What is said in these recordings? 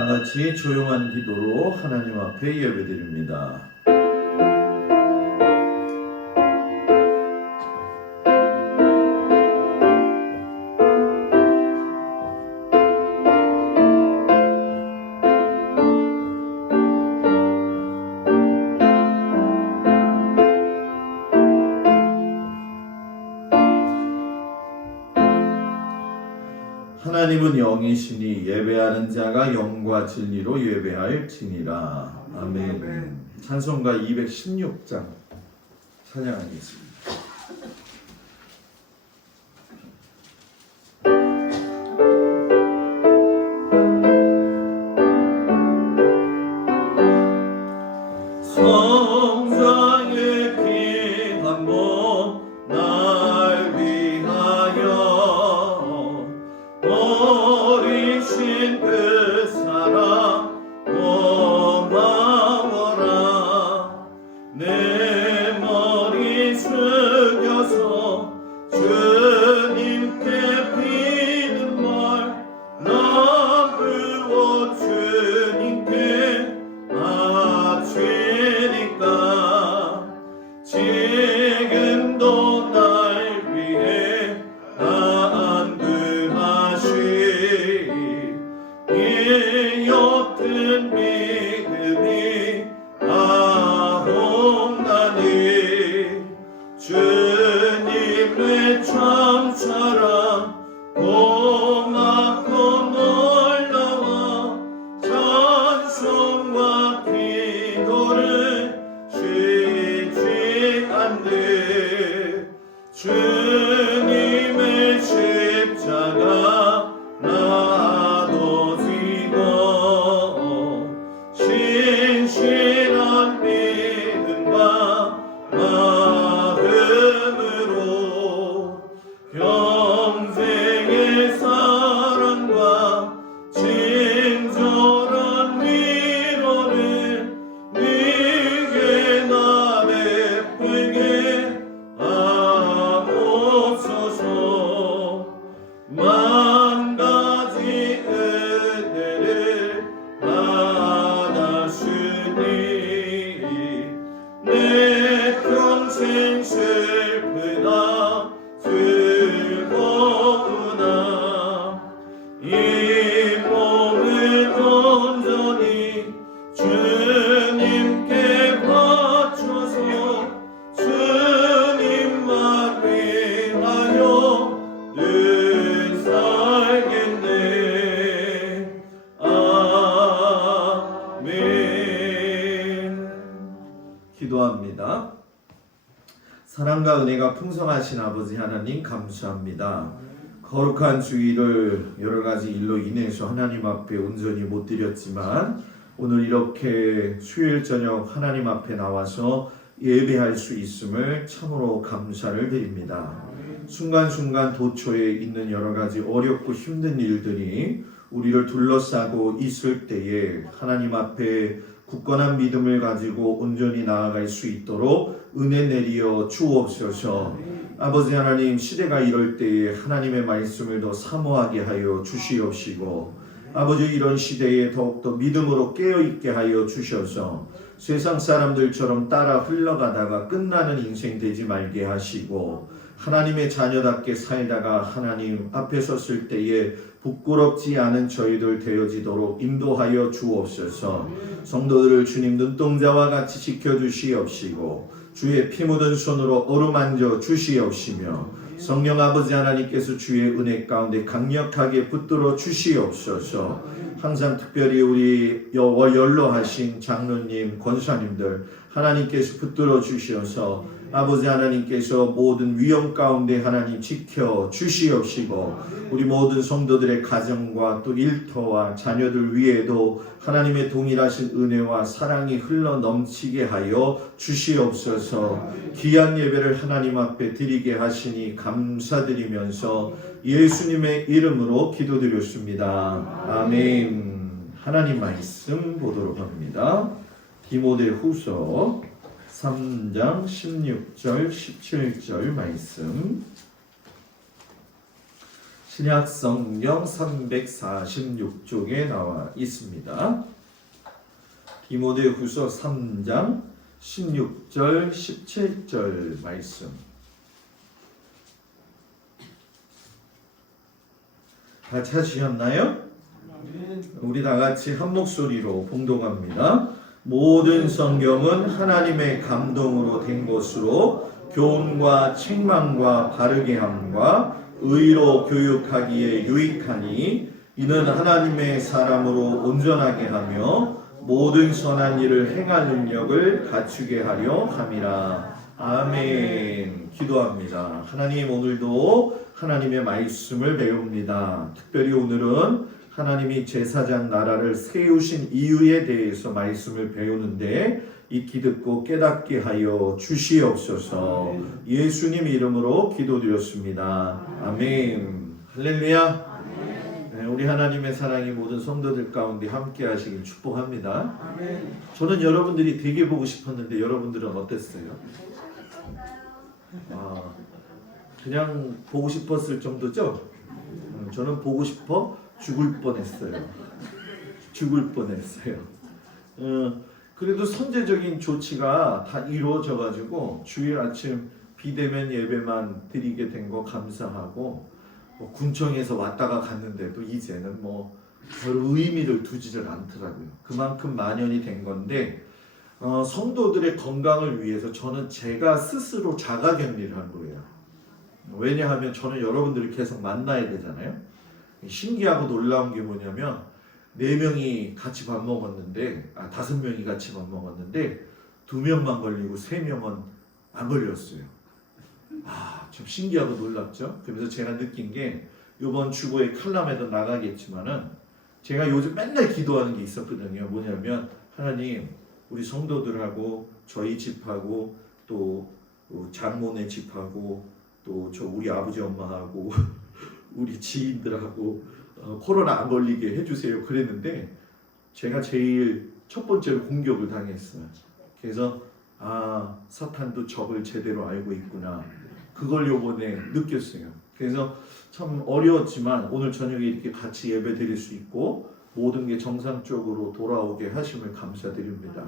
다 같이 조용한 기도로 하나님 앞에 예배드립니다. 하나님은 영이시니 예배하는 자가 영과 진리로 예배할지니라. 아멘. 찬송가 216장 찬양하겠습니다. 성장의 피 한 번 날 위하여 버리신 그 사랑 고마워라. 내 머리 숙여서 주님께 비는 말 나부어 주님께 바치니까 지금도 날 위해 이 옅은 믿음이 아옵나니 주님의 참 사랑 고맙고 놀라워 찬송과 기도를 쉬지 않네. 주님의 십자가 나도 지고 신실한 믿음과 마음으로 평생의 사랑과 친절한 위로를 네게 나 베풀게 하옵소서. 만 가지 은혜를 받았으니 내 평생 슬프다 즐거우나 이 몸을 온전히 주님께 바쳐서 주님만 위하여 늘 살겠네. 아멘. 기도합니다. 사랑과 은혜가 풍성하신 아버지 하나님 감사합니다. 거룩한 주일을 여러 가지 일로 인해서 하나님 앞에 온전히 못 드렸지만 오늘 이렇게 수요일 저녁 하나님 앞에 나와서 예배할 수 있음을 참으로 감사를 드립니다. 순간순간 도처에 있는 여러 가지 어렵고 힘든 일들이 우리를 둘러싸고 있을 때에 하나님 앞에 굳건한 믿음을 가지고 온전히 나아갈 수 있도록 은혜 내리어 주옵소서. 아버지 하나님, 시대가 이럴 때에 하나님의 말씀을 더 사모하게 하여 주시옵시고 아버지 이런 시대에 더욱더 믿음으로 깨어있게 하여 주셔서 세상 사람들처럼 따라 흘러가다가 끝나는 인생 되지 말게 하시고 하나님의 자녀답게 살다가 하나님 앞에 섰을 때에 부끄럽지 않은 저희들 되어지도록 인도하여 주옵소서. 성도들을 주님 눈동자와 같이 지켜주시옵시고 주의 피 묻은 손으로 어루만져 주시옵시며 성령 아버지 하나님께서 주의 은혜 가운데 강력하게 붙들어 주시옵소서. 항상 특별히 우리 연로하신 장로님, 권사님들 하나님께서 붙들어 주시어서 아버지 하나님께서 모든 위험 가운데 하나님 지켜 주시옵시고 우리 모든 성도들의 가정과 또 일터와 자녀들 위에도 하나님의 동일하신 은혜와 사랑이 흘러 넘치게 하여 주시옵소서. 귀한 예배를 하나님 앞에 드리게 하시니 감사드리면서 예수님의 이름으로 기도드렸습니다. 아멘. 하나님 말씀 보도록 합니다. 디모데후서 3장 16절 17절 말씀 신약성경 346쪽에 나와 있습니다. 디모데후서 3장 16절 17절 말씀. 다 찾으셨나요? 우리 다 같이 한 목소리로 봉독합니다. 모든 성경은 하나님의 감동으로 된 것으로 교훈과 책망과 바르게 함과 의로 교육하기에 유익하니 이는 하나님의 사람으로 온전하게 하며 모든 선한 일을 행할 능력을 갖추게 하려 함이라. 아멘. 기도합니다. 하나님, 오늘도 하나님의 말씀을 배웁니다. 특별히 오늘은 하나님이 제사장 나라를 세우신 이유에 대해서 말씀을 배우는데 익히 듣고 깨닫게 하여 주시옵소서. 예수님 이름으로 기도드렸습니다. 아멘. 할렐루야. 네, 우리 하나님의 사랑이 모든 성도들 가운데 함께 하시길 축복합니다. 저는 여러분들이 되게 보고 싶었는데 여러분들은 어땠어요? 그냥 보고 싶었을 정도죠? 저는 보고 싶어 죽을 뻔했어요. 그래도 선제적인 조치가 다 이루어져가지고 주일 아침 비대면 예배만 드리게 된 거 감사하고, 군청에서 왔다가 갔는데도 이제는 별 의미를 두지를 않더라고요. 그만큼 만연이 된 건데, 성도들의 건강을 위해서 저는 제가 스스로 자가격리를 한 거예요. 왜냐하면 저는 여러분들을 계속 만나야 되잖아요. 신기하고 놀라운 게 뭐냐면 4명이 같이 밥 먹었는데 5명이 같이 밥 먹었는데 2명만 걸리고 3명은 안 걸렸어요. 좀 신기하고 놀랍죠. 그래서 제가 느낀 게 이번 주보의 칼럼에도 나가겠지만은 제가 요즘 맨날 기도하는 게 있었거든요. 뭐냐면 하나님, 우리 성도들하고 저희 집하고 또 장모네 집하고 또 우리 아버지 엄마하고 우리 지인들하고 코로나 안 걸리게 해주세요 그랬는데 제가 제일 첫 번째로 공격을 당했어요. 그래서 사탄도 적을 제대로 알고 있구나, 그걸 요번에 느꼈어요. 그래서 참 어려웠지만 오늘 저녁에 이렇게 같이 예배 드릴 수 있고 모든 게 정상적으로 돌아오게 하심을 감사드립니다.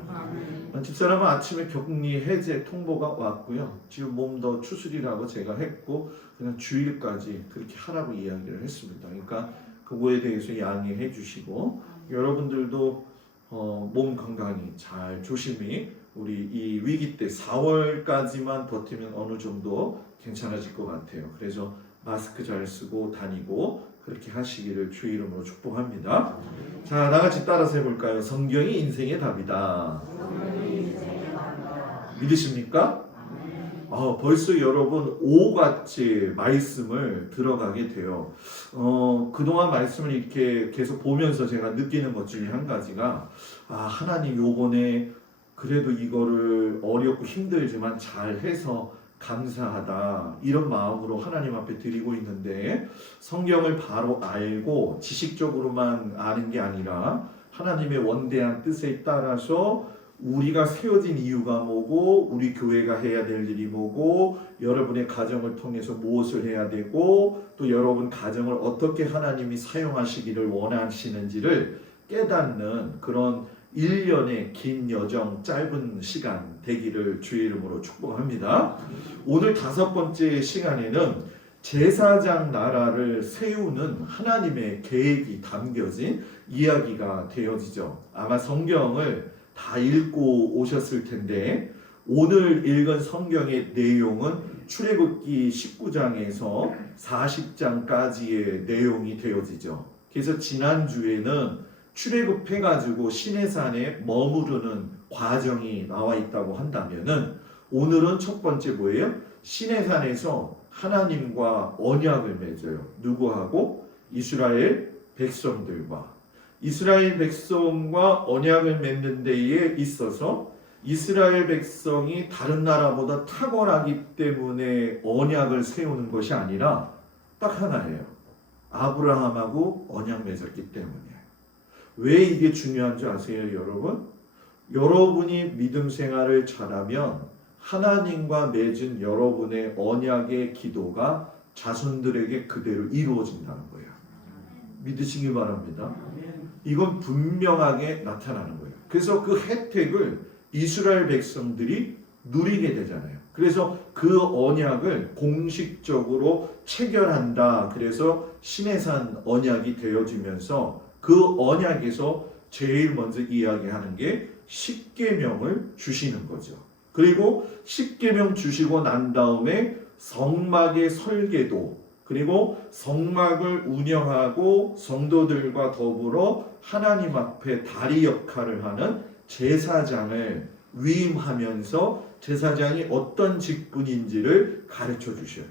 집사람은 아침에 격리 해제 통보가 왔고요. 지금 몸도 추스리라고 제가 했고 그냥 주일까지 그렇게 하라고 이야기를 했습니다. 그러니까 그거에 대해서 양해해 주시고 여러분들도 몸 건강히 잘 조심히 우리 이 위기 때 4월까지만 버티면 어느 정도 괜찮아질 것 같아요. 그래서 마스크 잘 쓰고 다니고 그렇게 하시기를 주 이름으로 축복합니다. 자, 나같이 따라서 해볼까요? 성경이 인생의 답이다. 믿으십니까? 벌써 여러분 5가지 말씀을 들어가게 돼요. 그동안 말씀을 이렇게 계속 보면서 제가 느끼는 것 중에 한 가지가 하나님 요번에 그래도 이거를 어렵고 힘들지만 잘해서 감사하다, 이런 마음으로 하나님 앞에 드리고 있는데 성경을 바로 알고 지식적으로만 아는 게 아니라 하나님의 원대한 뜻에 따라서 우리가 세워진 이유가 뭐고 우리 교회가 해야 될 일이 뭐고 여러분의 가정을 통해서 무엇을 해야 되고 또 여러분 가정을 어떻게 하나님이 사용하시기를 원하시는지를 깨닫는 그런 1년의 긴 여정, 짧은 시간 되기를 주의 이름으로 축복합니다. 오늘 5번째 시간에는 제사장 나라를 세우는 하나님의 계획이 담겨진 이야기가 되어지죠. 아마 성경을 다 읽고 오셨을 텐데 오늘 읽은 성경의 내용은 출애굽기 19장에서 40장까지의 내용이 되어지죠. 그래서 지난주에는 출애굽해가지고 시내산에 머무르는 과정이 나와 있다고 한다면은 오늘은 첫 번째 뭐예요? 시내산에서 하나님과 언약을 맺어요. 누구하고? 이스라엘 백성들과. 이스라엘 백성과 언약을 맺는 데에 있어서 이스라엘 백성이 다른 나라보다 탁월하기 때문에 언약을 세우는 것이 아니라 딱 하나예요. 아브라함하고 언약 맺었기 때문에. 왜 이게 중요한 줄 아세요, 여러분? 여러분이 믿음 생활을 잘하면 하나님과 맺은 여러분의 언약의 기도가 자손들에게 그대로 이루어진다는 거예요. 믿으시기 바랍니다. 이건 분명하게 나타나는 거예요. 그래서 그 혜택을 이스라엘 백성들이 누리게 되잖아요. 그래서 그 언약을 공식적으로 체결한다. 그래서 시내산 언약이 되어지면서 그 언약에서 제일 먼저 이야기하는 게 십계명을 주시는 거죠. 그리고 십계명 주시고 난 다음에 성막의 설계도, 그리고 성막을 운영하고 성도들과 더불어 하나님 앞에 다리 역할을 하는 제사장을 위임하면서 제사장이 어떤 직분인지를 가르쳐 주셔요.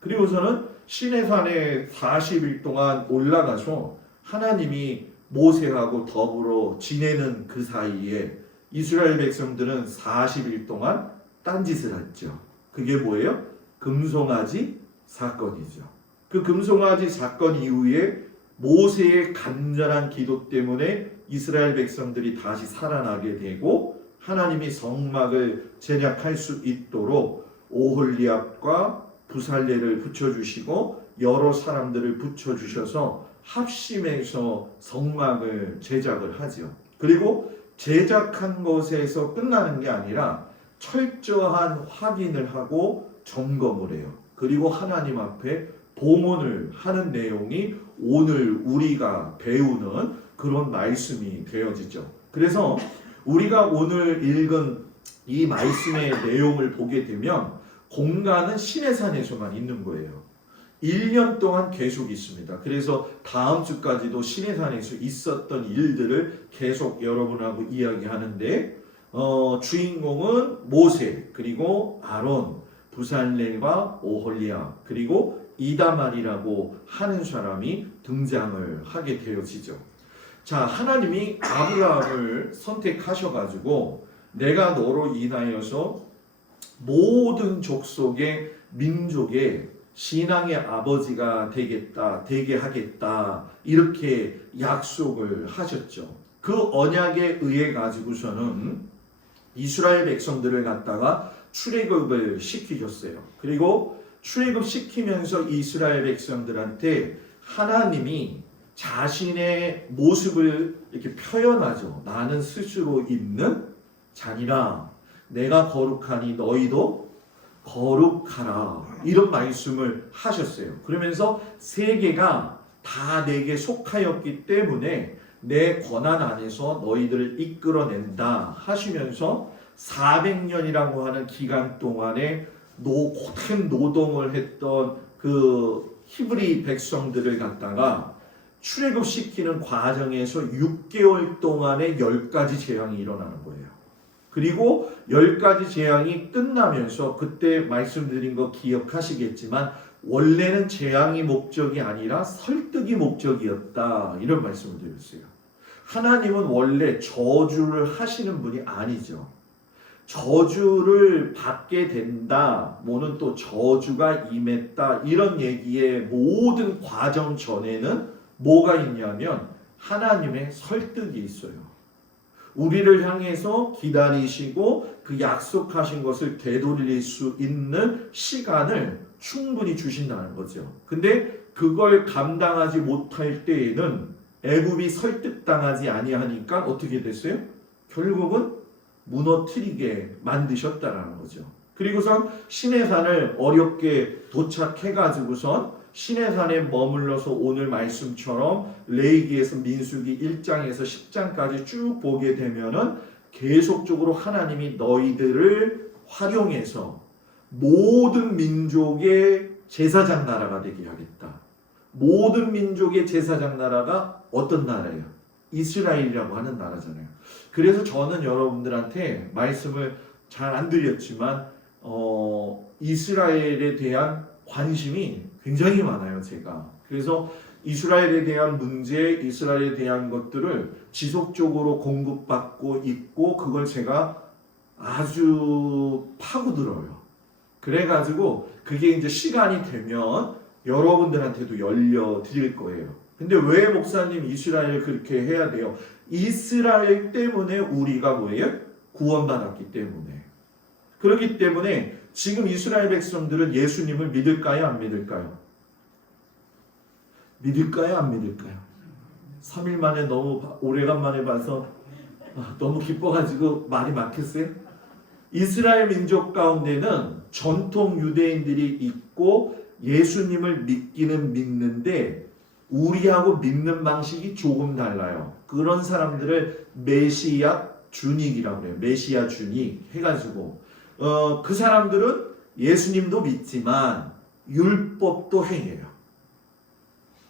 그리고서는 시내산에 40일 동안 올라가서 하나님이 모세하고 더불어 지내는 그 사이에 이스라엘 백성들은 40일 동안 딴짓을 했죠. 그게 뭐예요? 금송아지 사건이죠. 그 금송아지 사건 이후에 모세의 간절한 기도 때문에 이스라엘 백성들이 다시 살아나게 되고 하나님이 성막을 제작할 수 있도록 오홀리압과 부살레를 붙여주시고 여러 사람들을 붙여주셔서 합심해서 성막을 제작을 하죠. 그리고 제작한 것에서 끝나는 게 아니라 철저한 확인을 하고 점검을 해요. 그리고 하나님 앞에 봉헌을 하는 내용이 오늘 우리가 배우는 그런 말씀이 되어지죠. 그래서 우리가 오늘 읽은 이 말씀의 내용을 보게 되면 공간은 시내산에서만 있는 거예요. 1년 동안 계속 있습니다. 그래서 다음 주까지도 시내산에서 있었던 일들을 계속 여러분하고 이야기하는데 주인공은 모세, 그리고 아론, 부살렐과 오홀리아, 그리고 이다말이라고 하는 사람이 등장을 하게 되어지죠. 자, 하나님이 아브라함을 선택하셔가지고 내가 너로 인하여서 모든 족속의 민족의 신앙의 아버지가 되게 하겠다, 이렇게 약속을 하셨죠. 그 언약에 의해 가지고서는 이스라엘 백성들을 갖다가 출애굽을 시키셨어요. 그리고 출애굽 시키면서 이스라엘 백성들한테 하나님이 자신의 모습을 이렇게 표현하죠. 나는 스스로 있는 자니라, 내가 거룩하니 너희도 거룩하라, 이런 말씀을 하셨어요. 그러면서 세계가 다 내게 속하였기 때문에 내 권한 안에서 너희들을 이끌어낸다 하시면서 400년이라고 하는 기간 동안에 고된 노동을 했던 그 히브리 백성들을 갖다가 출애굽시키는 과정에서 6개월 동안에 10가지 재앙이 일어나는 거예요. 그리고 10가지 재앙이 끝나면서 그때 말씀드린 거 기억하시겠지만 원래는 재앙이 목적이 아니라 설득이 목적이었다, 이런 말씀을 드렸어요. 하나님은 원래 저주를 하시는 분이 아니죠. 저주를 받게 된다, 뭐는 또 저주가 임했다, 이런 얘기의 모든 과정 전에는 뭐가 있냐면 하나님의 설득이 있어요. 우리를 향해서 기다리시고 그 약속하신 것을 되돌릴 수 있는 시간을 충분히 주신다는 거죠. 근데 그걸 감당하지 못할 때에는 애굽이 설득당하지 아니하니까 어떻게 됐어요? 결국은 무너뜨리게 만드셨다라는 거죠. 그리고선 시내산을 어렵게 도착해가지고선 시내산에 머물러서 오늘 말씀처럼 레위기에서 민수기 1장에서 10장까지 쭉 보게 되면은 계속적으로 하나님이 너희들을 활용해서 모든 민족의 제사장 나라가 되게 하겠다. 모든 민족의 제사장 나라가 어떤 나라예요? 이스라엘이라고 하는 나라잖아요. 그래서 저는 여러분들한테 말씀을 잘 안 드렸지만 이스라엘에 대한 관심이 굉장히 많아요, 제가. 그래서 이스라엘에 대한 문제, 이스라엘에 대한 것들을 지속적으로 공급받고 있고 그걸 제가 아주 파고들어요. 그래가지고 그게 이제 시간이 되면 여러분들한테도 열려드릴 거예요. 근데 왜 목사님 이스라엘 그렇게 해야 돼요? 이스라엘 때문에 우리가 뭐예요? 구원받았기 때문에. 그렇기 때문에 지금 이스라엘 백성들은 예수님을 믿을까요? 안 믿을까요? 믿을까요? 안 믿을까요? 3일 만에 너무 오래간만에 봐서 너무 기뻐가지고 말이 막혔어요. 이스라엘 민족 가운데는 전통 유대인들이 있고 예수님을 믿기는 믿는데 우리하고 믿는 방식이 조금 달라요. 그런 사람들을 메시아 주닉이라고 해요. 메시아 주닉 해가지고 그 사람들은 예수님도 믿지만 율법도 행해요.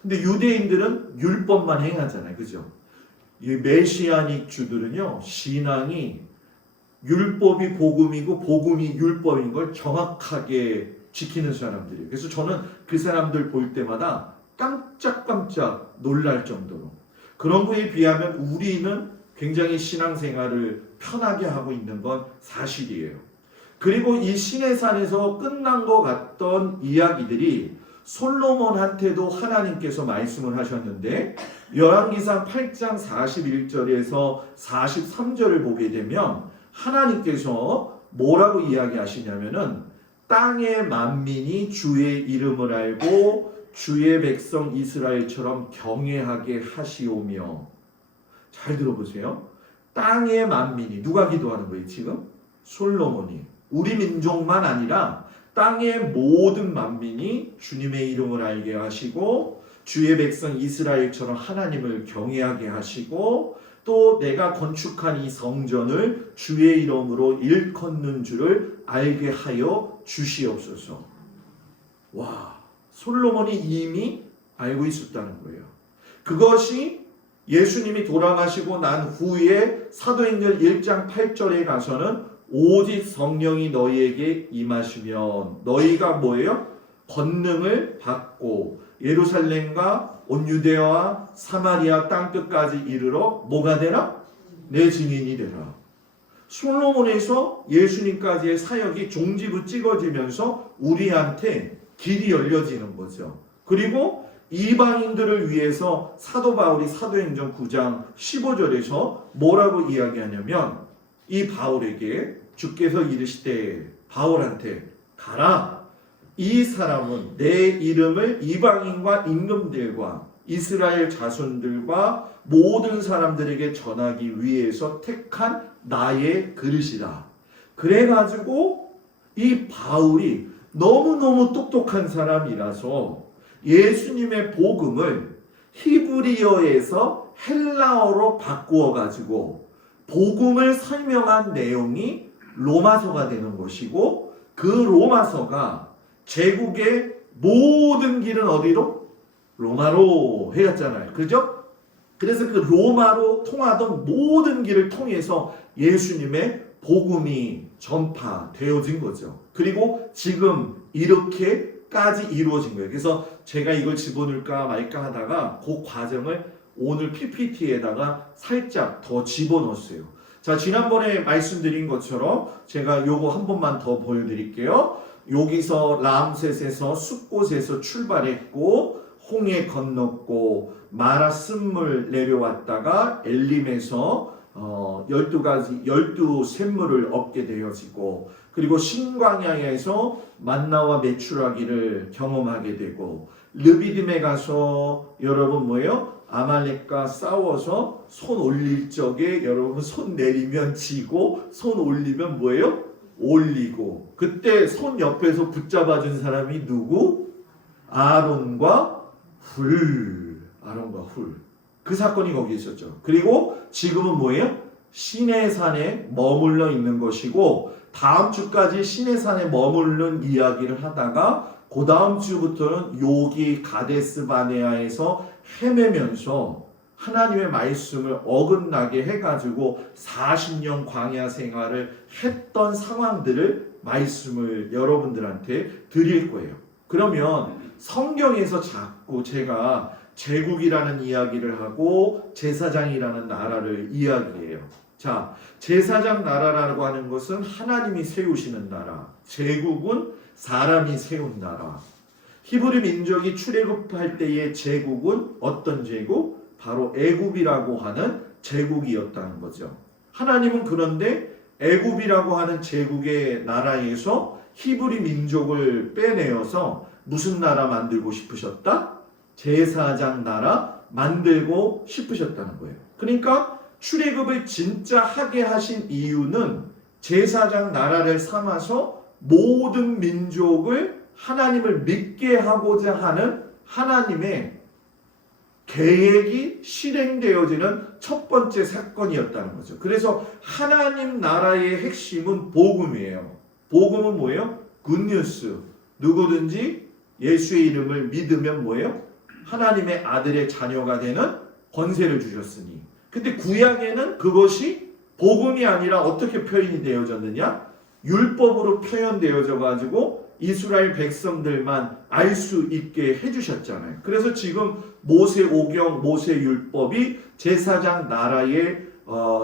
근데 유대인들은 율법만 행하잖아요. 그죠? 이 메시아닉 주들은요, 신앙이 율법이 복음이고 복음이 율법인 걸 정확하게 지키는 사람들이에요. 그래서 저는 그 사람들 볼 때마다 깜짝깜짝 놀랄 정도로, 그런 거에 비하면 우리는 굉장히 신앙생활을 편하게 하고 있는 건 사실이에요. 그리고 이 시내산에서 끝난 것 같던 이야기들이 솔로몬한테도 하나님께서 말씀을 하셨는데, 열왕기상 8장 41절에서 43절을 보게 되면 하나님께서 뭐라고 이야기하시냐면은 땅의 만민이 주의 이름을 알고 주의 백성 이스라엘처럼 경외하게 하시오며. 잘 들어보세요. 땅의 만민이, 누가 기도하는 거예요 지금? 솔로몬이. 우리 민족만 아니라 땅의 모든 만민이 주님의 이름을 알게 하시고 주의 백성 이스라엘처럼 하나님을 경외하게 하시고 또 내가 건축한 이 성전을 주의 이름으로 일컫는 줄을 알게 하여 주시옵소서. 와, 솔로몬이 이미 알고 있었다는 거예요. 그것이 예수님이 돌아가시고 난 후에 사도행전 1장 8절에 가서는 오직 성령이 너희에게 임하시면 너희가 뭐예요? 권능을 받고 예루살렘과 온 유대와 사마리아 땅끝까지 이르러 뭐가 되라? 내 증인이 되라. 솔로몬에서 예수님까지의 사역이 종지부 찍어지면서 우리한테 길이 열려지는 거죠. 그리고 이방인들을 위해서 사도 바울이 사도행전 9장 15절에서 뭐라고 이야기하냐면 이 바울에게 주께서 이르시되 바울한테 가라. 이 사람은 내 이름을 이방인과 임금들과 이스라엘 자손들과 모든 사람들에게 전하기 위해서 택한 나의 그릇이다. 그래가지고 이 바울이 너무너무 똑똑한 사람이라서 예수님의 복음을 히브리어에서 헬라어로 바꾸어가지고 복음을 설명한 내용이 로마서가 되는 것이고, 그 로마서가 제국의 모든 길은 어디로? 로마로 해갔잖아요. 그죠? 그래서 그 로마로 통하던 모든 길을 통해서 예수님의 복음이 전파되어진 거죠. 그리고 지금 이렇게까지 이루어진 거예요. 그래서 제가 이걸 집어넣을까 말까 하다가 그 과정을 오늘 PPT에다가 살짝 더 집어넣었어요. 자, 지난번에 말씀드린 것처럼 제가 요거 한 번만 더 보여드릴게요. 여기서 람셋에서 숫곳에서 출발했고 홍해 건넜고 마라 쓴물 내려왔다가 엘림에서 12 샘물을 얻게 되어지고, 그리고 신광야에서 만나와 메추라기를 경험하게 되고, 르비딤에 가서 여러분 뭐예요? 아말렉과 싸워서 손 올릴 적에 여러분 손 내리면 지고 손 올리면 뭐예요? 올리고, 그때 손 옆에서 붙잡아준 사람이 누구? 아론과 훌. 아론과 훌. 그 사건이 거기 있었죠. 그리고 지금은 뭐예요? 시내산에 머물러 있는 것이고, 다음 주까지 시내산에 머무르는 이야기를 하다가 그 다음 주부터는 여기 가데스 바네아에서 헤매면서 하나님의 말씀을 어긋나게 해가지고 40년 광야 생활을 했던 상황들을 말씀을 여러분들한테 드릴 거예요. 그러면 성경에서 자꾸 제가 제국이라는 이야기를 하고 제사장이라는 나라를 이야기해요. 자, 제사장 나라라고 하는 것은 하나님이 세우시는 나라, 제국은 사람이 세운 나라. 히브리 민족이 출애굽할 때의 제국은 어떤 제국? 바로 애굽이라고 하는 제국이었다는 거죠. 하나님은 그런데 애굽이라고 하는 제국의 나라에서 히브리 민족을 빼내어서 무슨 나라 만들고 싶으셨다? 제사장 나라 만들고 싶으셨다는 거예요. 그러니까 출애굽을 진짜 하게 하신 이유는 제사장 나라를 삼아서 모든 민족을 하나님을 믿게 하고자 하는 하나님의 계획이 실행되어지는 첫 번째 사건이었다는 거죠. 그래서 하나님 나라의 핵심은 복음이에요. 복음은 뭐예요? 굿뉴스. 누구든지 예수의 이름을 믿으면 뭐예요? 하나님의 아들의 자녀가 되는 권세를 주셨으니. 근데 구약에는 그것이 복음이 아니라 어떻게 표현이 되어졌느냐? 율법으로 표현되어져 가지고 이스라엘 백성들만 알 수 있게 해주셨잖아요. 그래서 지금 모세오경, 모세율법이 제사장 나라의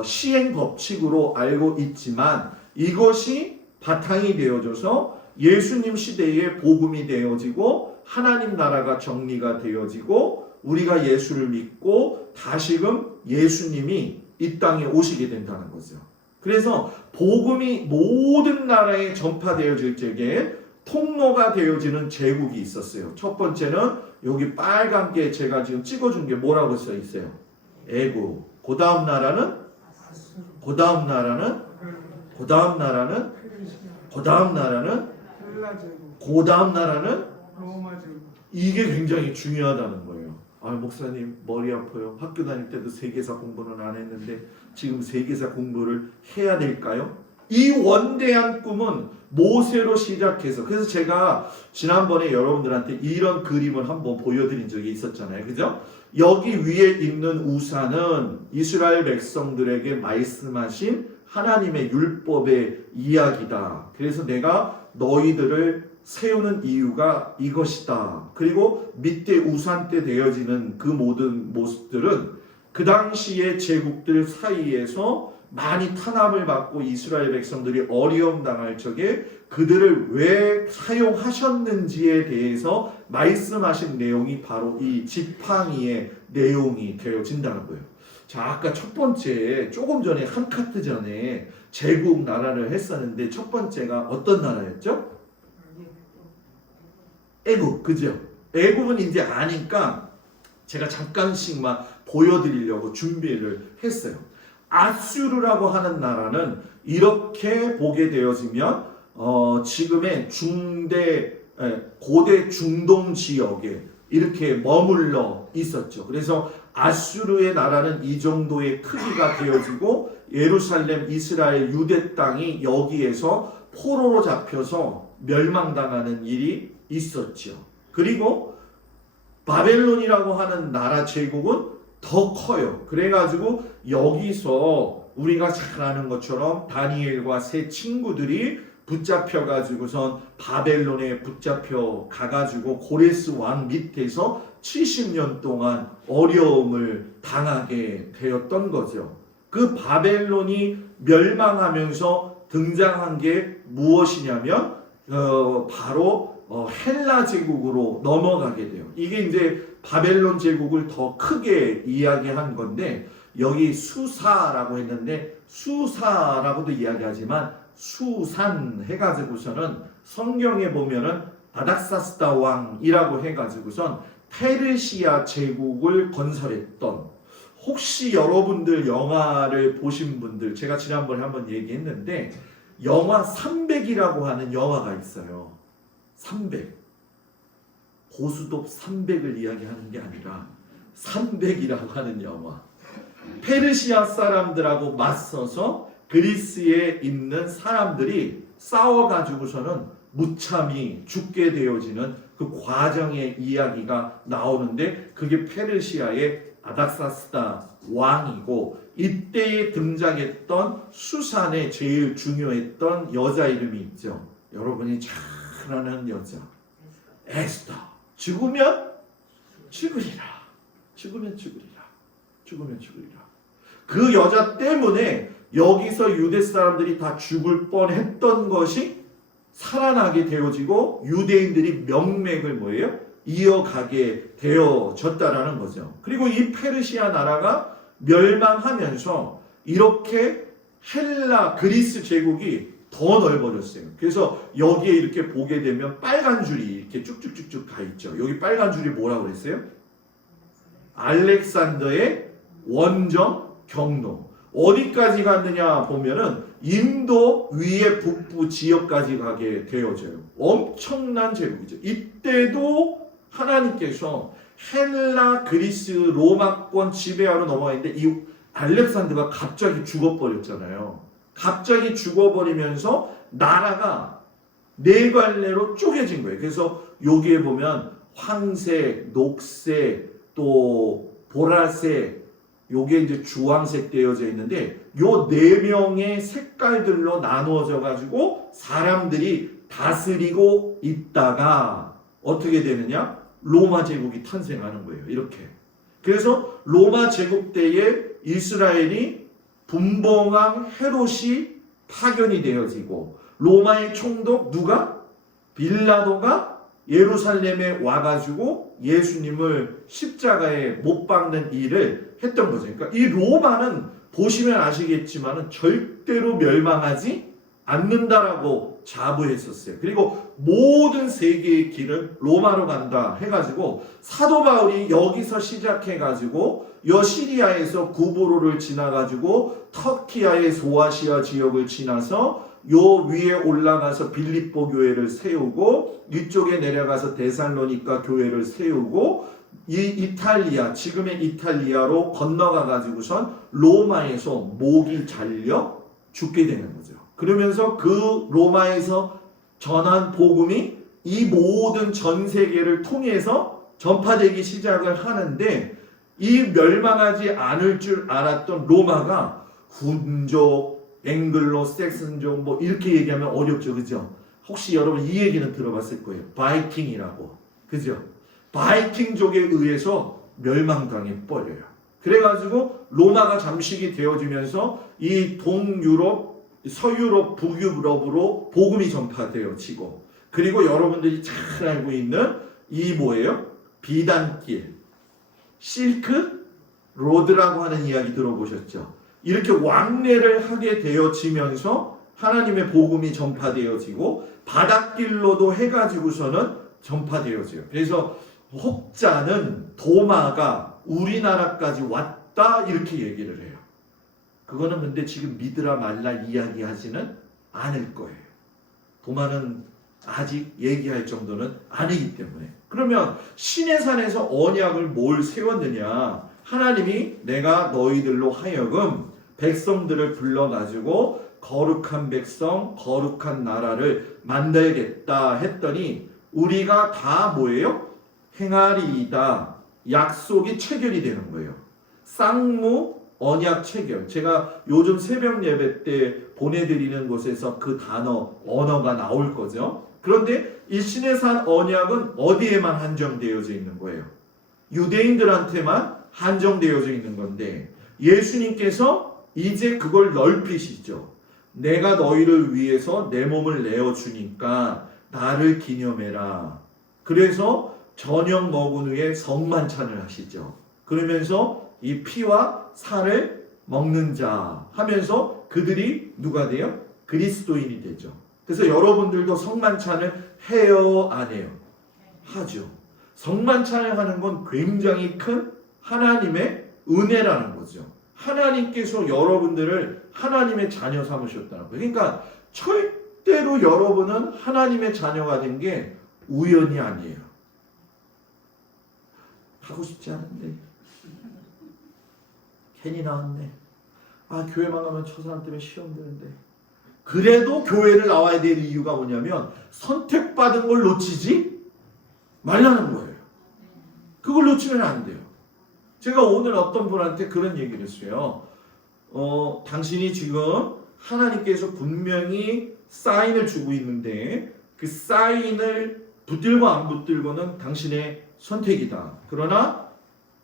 시행 법칙으로 알고 있지만 이것이 바탕이 되어져서 예수님 시대에 복음이 되어지고 하나님 나라가 정리가 되어지고 우리가 예수를 믿고 다시금 예수님이 이 땅에 오시게 된다는 거죠. 그래서 복음이 모든 나라에 전파되어질 적에 통로가 되어지는 제국이 있었어요. 첫 번째는 여기 빨간게 제가 지금 찍어준 게 뭐라고 써 있어요? 애국. 그 다음 나라는 이게 굉장히 중요하다는 거예요. 아, 목사님 머리 아파요. 학교 다닐 때도 세계사 공부는 안 했는데 지금 세계사 공부를 해야 될까요? 이 원대한 꿈은 모세로 시작해서, 그래서 제가 지난번에 여러분들한테 이런 그림을 한번 보여드린 적이 있었잖아요. 그죠? 여기 위에 있는 우산은 이스라엘 백성들에게 말씀하신 하나님의 율법의 이야기다. 그래서 내가 너희들을 세우는 이유가 이것이다. 그리고 밑에 우산 때 되어지는 그 모든 모습들은 그 당시의 제국들 사이에서 많이 탄압을 받고 이스라엘 백성들이 어려움 당할 적에 그들을 왜 사용하셨는지에 대해서 말씀하신 내용이 바로 이 지팡이의 내용이 되어진다는 거예요. 자, 아까 첫 번째 조금 전에 한 카트 전에 제국 나라를 했었는데 첫 번째가 어떤 나라였죠? 애국, 그죠? 애국은 이제 아니까 제가 잠깐씩만 보여드리려고 준비를 했어요. 아수르라고 하는 나라는 이렇게 보게 되어지면 지금의 고대 중동 지역에 이렇게 머물러 있었죠. 그래서 아수르의 나라는 이 정도의 크기가 되어지고 예루살렘, 이스라엘, 유대 땅이 여기에서 포로로 잡혀서 멸망당하는 일이 있었죠. 그리고 바벨론이라고 하는 나라 제국은 더 커요. 그래가지고 여기서 우리가 잘 아는 것처럼 다니엘과 세 친구들이 붙잡혀가지고선 바벨론에 붙잡혀 가가지고 고레스 왕 밑에서 70년 동안 어려움을 당하게 되었던 거죠. 그 바벨론이 멸망하면서 등장한 게 무엇이냐면 바로 헬라 제국으로 넘어가게 돼요. 이게 이제 바벨론 제국을 더 크게 이야기한 건데 여기 수사라고 했는데 수사라고도 이야기하지만 수산 해가지고서는 성경에 보면은 아닥사스다 왕이라고 해가지고선 페르시아 제국을 건설했던, 혹시 여러분들 영화를 보신 분들, 제가 지난번에 한번 얘기했는데 영화 300이라고 하는 영화가 있어요. 300. 고수톱 300을 이야기하는 게 아니라 300이라고 하는 영화. 페르시아 사람들하고 맞서서 그리스에 있는 사람들이 싸워가지고서는 무참히 죽게 되어지는 그 과정의 이야기가 나오는데 그게 페르시아의 아닥사스다 왕이고, 이때에 등장했던 수산의 제일 중요했던 여자 이름이 있죠. 여러분이 잘 아는 여자, 에스더. 죽으면 죽으리라. 죽으면 죽으리라. 죽으면 죽으리라. 그 여자 때문에 여기서 유대 사람들이 다 죽을 뻔했던 것이 살아나게 되어지고 유대인들이 명맥을 뭐예요? 이어가게 되어졌다라는 거죠. 그리고 이 페르시아 나라가 멸망하면서 이렇게 헬라 그리스 제국이 더 넓어졌어요. 그래서 여기에 이렇게 보게 되면 빨간 줄이 이렇게 쭉쭉쭉쭉 가 있죠. 여기 빨간 줄이 뭐라고 그랬어요? 알렉산더의 원정 경로. 어디까지 갔느냐 보면은 인도 위에 북부 지역까지 가게 되어져요. 엄청난 제국이죠. 이때도 하나님께서 헬라, 그리스, 로마권 지배하러 넘어가 있는데 이 알렉산더가 갑자기 죽어버렸잖아요. 갑자기 죽어버리면서 나라가 네 갈래로 쪼개진 거예요. 그래서 여기에 보면 황색, 녹색, 또 보라색, 요게 이제 주황색 되어져 있는데 요 네 명의 색깔들로 나누어져 가지고 사람들이 다스리고 있다가 어떻게 되느냐? 로마 제국이 탄생하는 거예요. 이렇게. 그래서 로마 제국 때에 이스라엘이 분봉왕 헤롯이 파견이 되어지고 로마의 총독 누가? 빌라도가 예루살렘에 와가지고 예수님을 십자가에 못 박는 일을 했던 거죠. 그러니까 이 로마는 보시면 아시겠지만 절대로 멸망하지 않는다라고 자부했었어요. 그리고 모든 세계의 길은 로마로 간다 해가지고 사도 바울이 여기서 시작해가지고 여시리아에서 구브로를 지나가지고 터키아의 소아시아 지역을 지나서 요 위에 올라가서 빌립보 교회를 세우고 이쪽에 내려가서 데살로니가 교회를 세우고 이 이탈리아, 지금의 이탈리아로 건너가 가지고선 로마에서 목이 잘려 죽게 되는 거죠. 그러면서 그 로마에서 전한 복음이 이 모든 전 세계를 통해서 전파되기 시작을 하는데 이 멸망하지 않을 줄 알았던 로마가 훈족, 앵글로, 섹슨족 뭐 이렇게 얘기하면 어렵죠. 그죠? 혹시 여러분 이 얘기는 들어봤을 거예요. 바이킹이라고. 그죠? 바이킹족에 의해서 멸망당해 버려요. 그래가지고 로마가 잠식이 되어지면서 이 동유럽, 서유럽, 북유럽으로 복음이 전파되어지고 그리고 여러분들이 잘 알고 있는 이 뭐예요? 비단길, 실크 로드라고 하는 이야기 들어보셨죠? 이렇게 왕래를 하게 되어지면서 하나님의 복음이 전파되어지고 바닷길로도 해가지고서는 전파되어져요. 그래서 혹자는 도마가 우리나라까지 왔다 이렇게 얘기를 해요. 그거는 근데 지금 믿으라 말라 이야기하지는 않을 거예요. 도마는 아직 얘기할 정도는 아니기 때문에. 그러면 시내산에서 언약을 뭘 세웠느냐? 하나님이 내가 너희들로 하여금 백성들을 불러가지고 거룩한 백성, 거룩한 나라를 만들겠다 했더니 우리가 다 뭐예요? 행하리이다. 약속이 체결이 되는 거예요. 쌍무 언약 체결. 제가 요즘 새벽 예배 때 보내드리는 곳에서 그 단어, 언어가 나올 거죠. 그런데 이 시내산 언약은 어디에만 한정되어져 있는 거예요? 유대인들한테만 한정되어져 있는 건데 예수님께서 이제 그걸 넓히시죠. 내가 너희를 위해서 내 몸을 내어주니까 나를 기념해라. 그래서 저녁 먹은 후에 성만찬을 하시죠. 그러면서 이 피와 살을 먹는 자 하면서 그들이 누가 돼요? 그리스도인이 되죠. 그래서 여러분들도 성만찬을 해요, 안 해요? 하죠. 성만찬을 하는 건 굉장히 큰 하나님의 은혜라는 거죠. 하나님께서 여러분들을 하나님의 자녀 삼으셨다는 거예요. 그러니까 절대로 여러분은 하나님의 자녀가 된 게 우연이 아니에요. 하고 싶지 않은데 괜히 나왔네. 아, 교회만 가면 저 사람 때문에 시험 드는데. 그래도 교회를 나와야 될 이유가 뭐냐면 선택받은 걸 놓치지 말라는 거예요. 그걸 놓치면 안 돼요. 제가 오늘 어떤 분한테 그런 얘기를 했어요. 당신이 지금 하나님께서 분명히 사인을 주고 있는데 그 사인을 붙들고 안 붙들고는 당신의 선택이다. 그러나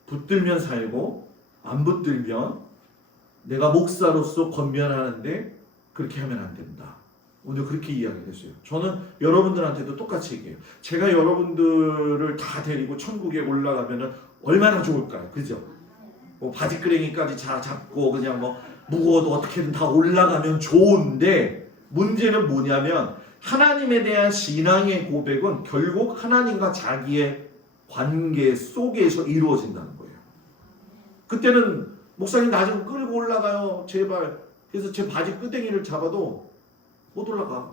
붙들면 살고 안 붙들면 내가 목사로서 권면하는데 그렇게 하면 안 된다. 오늘 그렇게 이야기를 했어요. 저는 여러분들한테도 똑같이 얘기해요. 제가 여러분들을 다 데리고 천국에 올라가면 얼마나 좋을까요? 그죠? 뭐 바지끄레기까지 다 잡고 그냥 뭐 무거워도 어떻게든 다 올라가면 좋은데 문제는 뭐냐면 하나님에 대한 신앙의 고백은 결국 하나님과 자기의 관계 속에서 이루어진다는 거예요. 그때는 목사님 나 좀 끌고 올라가요. 제발. 그래서 제 바지 끄댕이를 잡아도 못 올라가.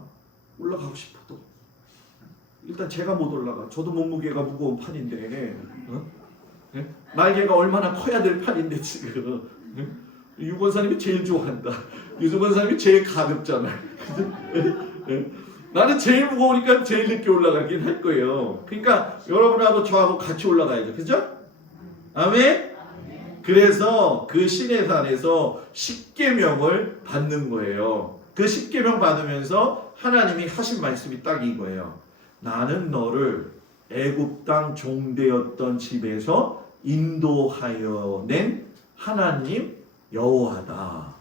올라가고 싶어도. 일단 제가 못 올라가. 저도 몸무게가 무거운 판인데. 어? 네? 날개가 얼마나 커야 될 판인데 지금. 네? 유 권사님이 제일 좋아한다. 유승 권사님이 제일 가볍잖아. 네? 나는 제일 무거우니까 제일 늦게 올라가긴 할 거예요. 그러니까 여러분하고 저하고 같이 올라가야죠. 그죠? 아멘? 그래서 그 시내산에서 십계명을 받는 거예요. 그 십계명 받으면서 하나님이 하신 말씀이 딱 이거예요. 나는 너를 애굽 땅 종되었던 집에서 인도하여 낸 하나님 여호와다.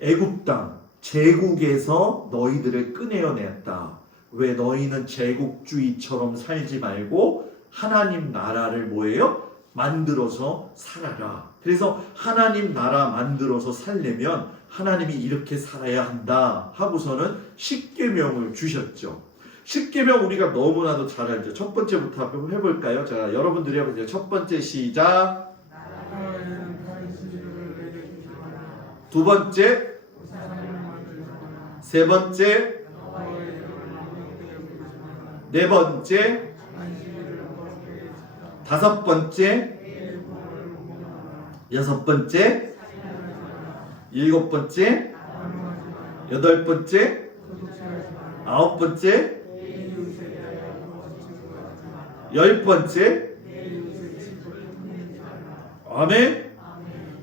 애굽 땅 제국에서 너희들을 꺼내어냈다. 왜? 너희는 제국주의처럼 살지 말고 하나님 나라를 뭐예요? 만들어서 살아라. 그래서 하나님 나라 만들어서 살려면 하나님이 이렇게 살아야 한다 하고서는 십계명을 주셨죠. 십계명 우리가 너무나도 잘 알죠. 첫 번째부터 한번 해볼까요? 자, 여러분들이 해보세요. 첫 번째 시작. 두 번째, 세 번째, 네 번째, 다섯 번째, 여섯 번째, 일곱 번째, 여덟 번째, 아홉 번째, 열 번째. 아멘.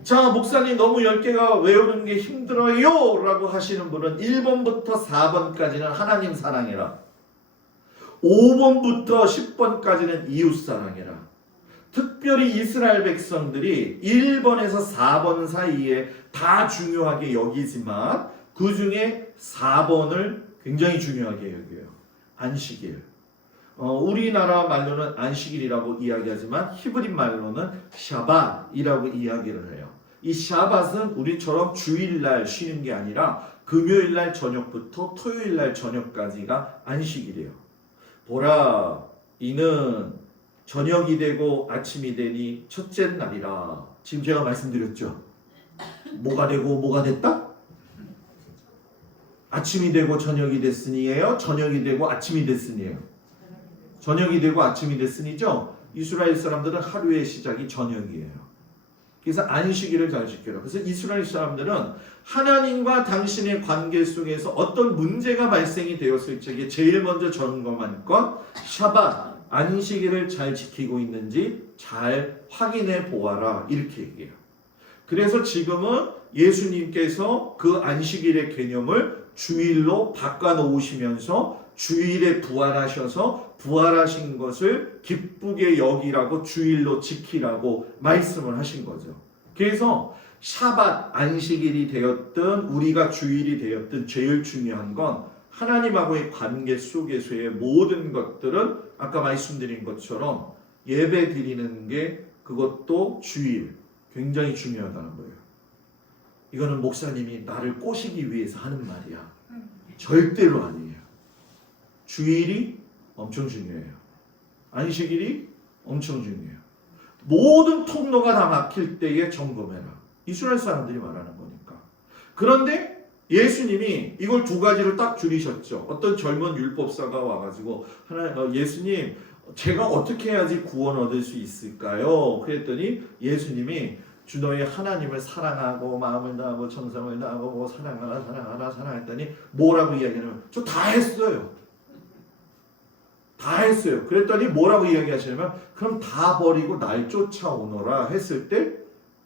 자, 목사님 너무 10개가 외우는 게 힘들어요 라고 하시는 분은 1번부터 4번까지는 하나님 사랑해라. 5번부터 10번까지는 이웃 사랑해라. 특별히 이스라엘 백성들이 1번에서 4번 사이에 다 중요하게 여기지만 그 중에 4번을 굉장히 중요하게 여겨요. 안식일. 우리나라 말로는 안식일이라고 이야기하지만 히브리 말로는 샤밧이라고 이야기를 해요. 이 샤밧은 우리처럼 주일날 쉬는 게 아니라 금요일날 저녁부터 토요일날 저녁까지가 안식일이에요. 보라, 이는 저녁이 되고 아침이 되니 첫째 날이라. 지금 제가 말씀드렸죠. 뭐가 되고 뭐가 됐다? 아침이 되고 저녁이 됐으니예요? 저녁이 되고 아침이 됐으니예요? 저녁이 되고 아침이 됐으니죠. 이스라엘 사람들은 하루의 시작이 저녁이에요. 그래서 안식일을 잘 지켜라. 그래서 이스라엘 사람들은 하나님과 당신의 관계 속에서 어떤 문제가 발생이 되었을 적에 제일 먼저 점검한 건 샤밧, 안식일을 잘 지키고 있는지 잘 확인해 보아라. 이렇게 얘기해요. 그래서 지금은 예수님께서 그 안식일의 개념을 주일로 바꿔놓으시면서 주일에 부활하셔서 부활하신 것을 기쁘게 여기라고 주일로 지키라고 말씀을 하신 거죠. 그래서 샤밧 안식일이 되었든 우리가 주일이 되었든 제일 중요한 건 하나님하고의 관계 속에서의 모든 것들은 아까 말씀드린 것처럼 예배 드리는 게 그것도 주일 굉장히 중요하다는 거예요. 이거는 목사님이 나를 꼬시기 위해서 하는 말이야. 절대로 아니에요. 주일이 엄청 중요해요. 안식일이 엄청 중요해요. 모든 통로가 다 막힐 때에 점검해라. 이스라엘 사람들이 말하는 거니까. 그런데 예수님이 이걸 두 가지로 딱 줄이셨죠. 어떤 젊은 율법사가 와가지고 예수님 제가 어떻게 해야지 구원 얻을 수 있을까요? 그랬더니 예수님이 주 너희 하나님을 사랑하고 마음을 다하고 정성을 다하고 뭐 사랑하라 사랑했더니 뭐라고 이야기하냐면 저 다 했어요. 다 했어요. 그랬더니 뭐라고 이야기하시냐면 그럼 다 버리고 날 쫓아오너라 했을 때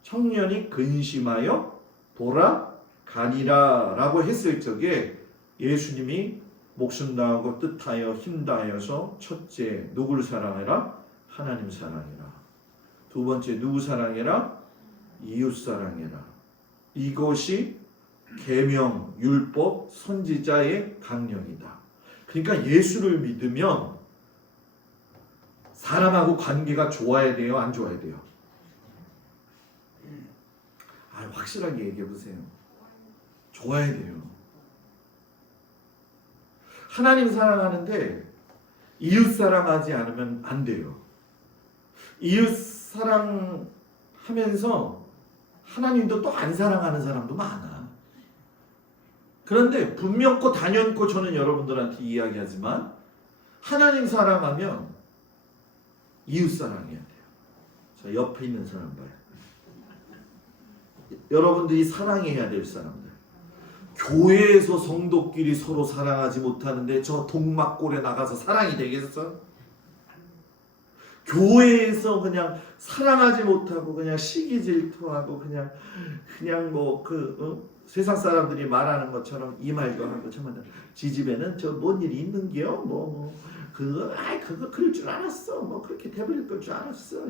청년이 근심하여 돌아가니라 라고 했을 적에 예수님이 목숨 다하고 뜻하여 힘 다하여서 첫째 누구를 사랑해라? 하나님 사랑해라. 두 번째 누구 사랑해라? 이웃 사랑해라. 이것이 계명, 율법, 선지자의 강령이다. 그러니까 예수를 믿으면 사람하고 관계가 좋아야 돼요? 안 좋아야 돼요? 확실하게 얘기해 보세요. 좋아야 돼요. 하나님 사랑하는데 이웃 사랑하지 않으면 안 돼요. 이웃 사랑하는 하면서 하나님도 또 안 사랑하는 사람도 많아. 그런데 분명코 단연코 저는 여러분들한테 이야기하지만 하나님 사랑하면 이웃 사랑해야 돼요. 자, 옆에 있는 사람 봐요. 여러분들이 사랑해야 될 사람들. 교회에서 성도끼리 서로 사랑하지 못하는데 저 동막골에 나가서 사랑이 되겠어? 교회에서 그냥 사랑하지 못하고 그냥 시기 질투하고 그냥 뭐 세상 사람들이 말하는 것처럼 이 말도 하고 저 말도 지집에는 저 뭔 일이 있는겨? 그거 그럴 줄 알았어. 그렇게 대버릴 줄 알았어.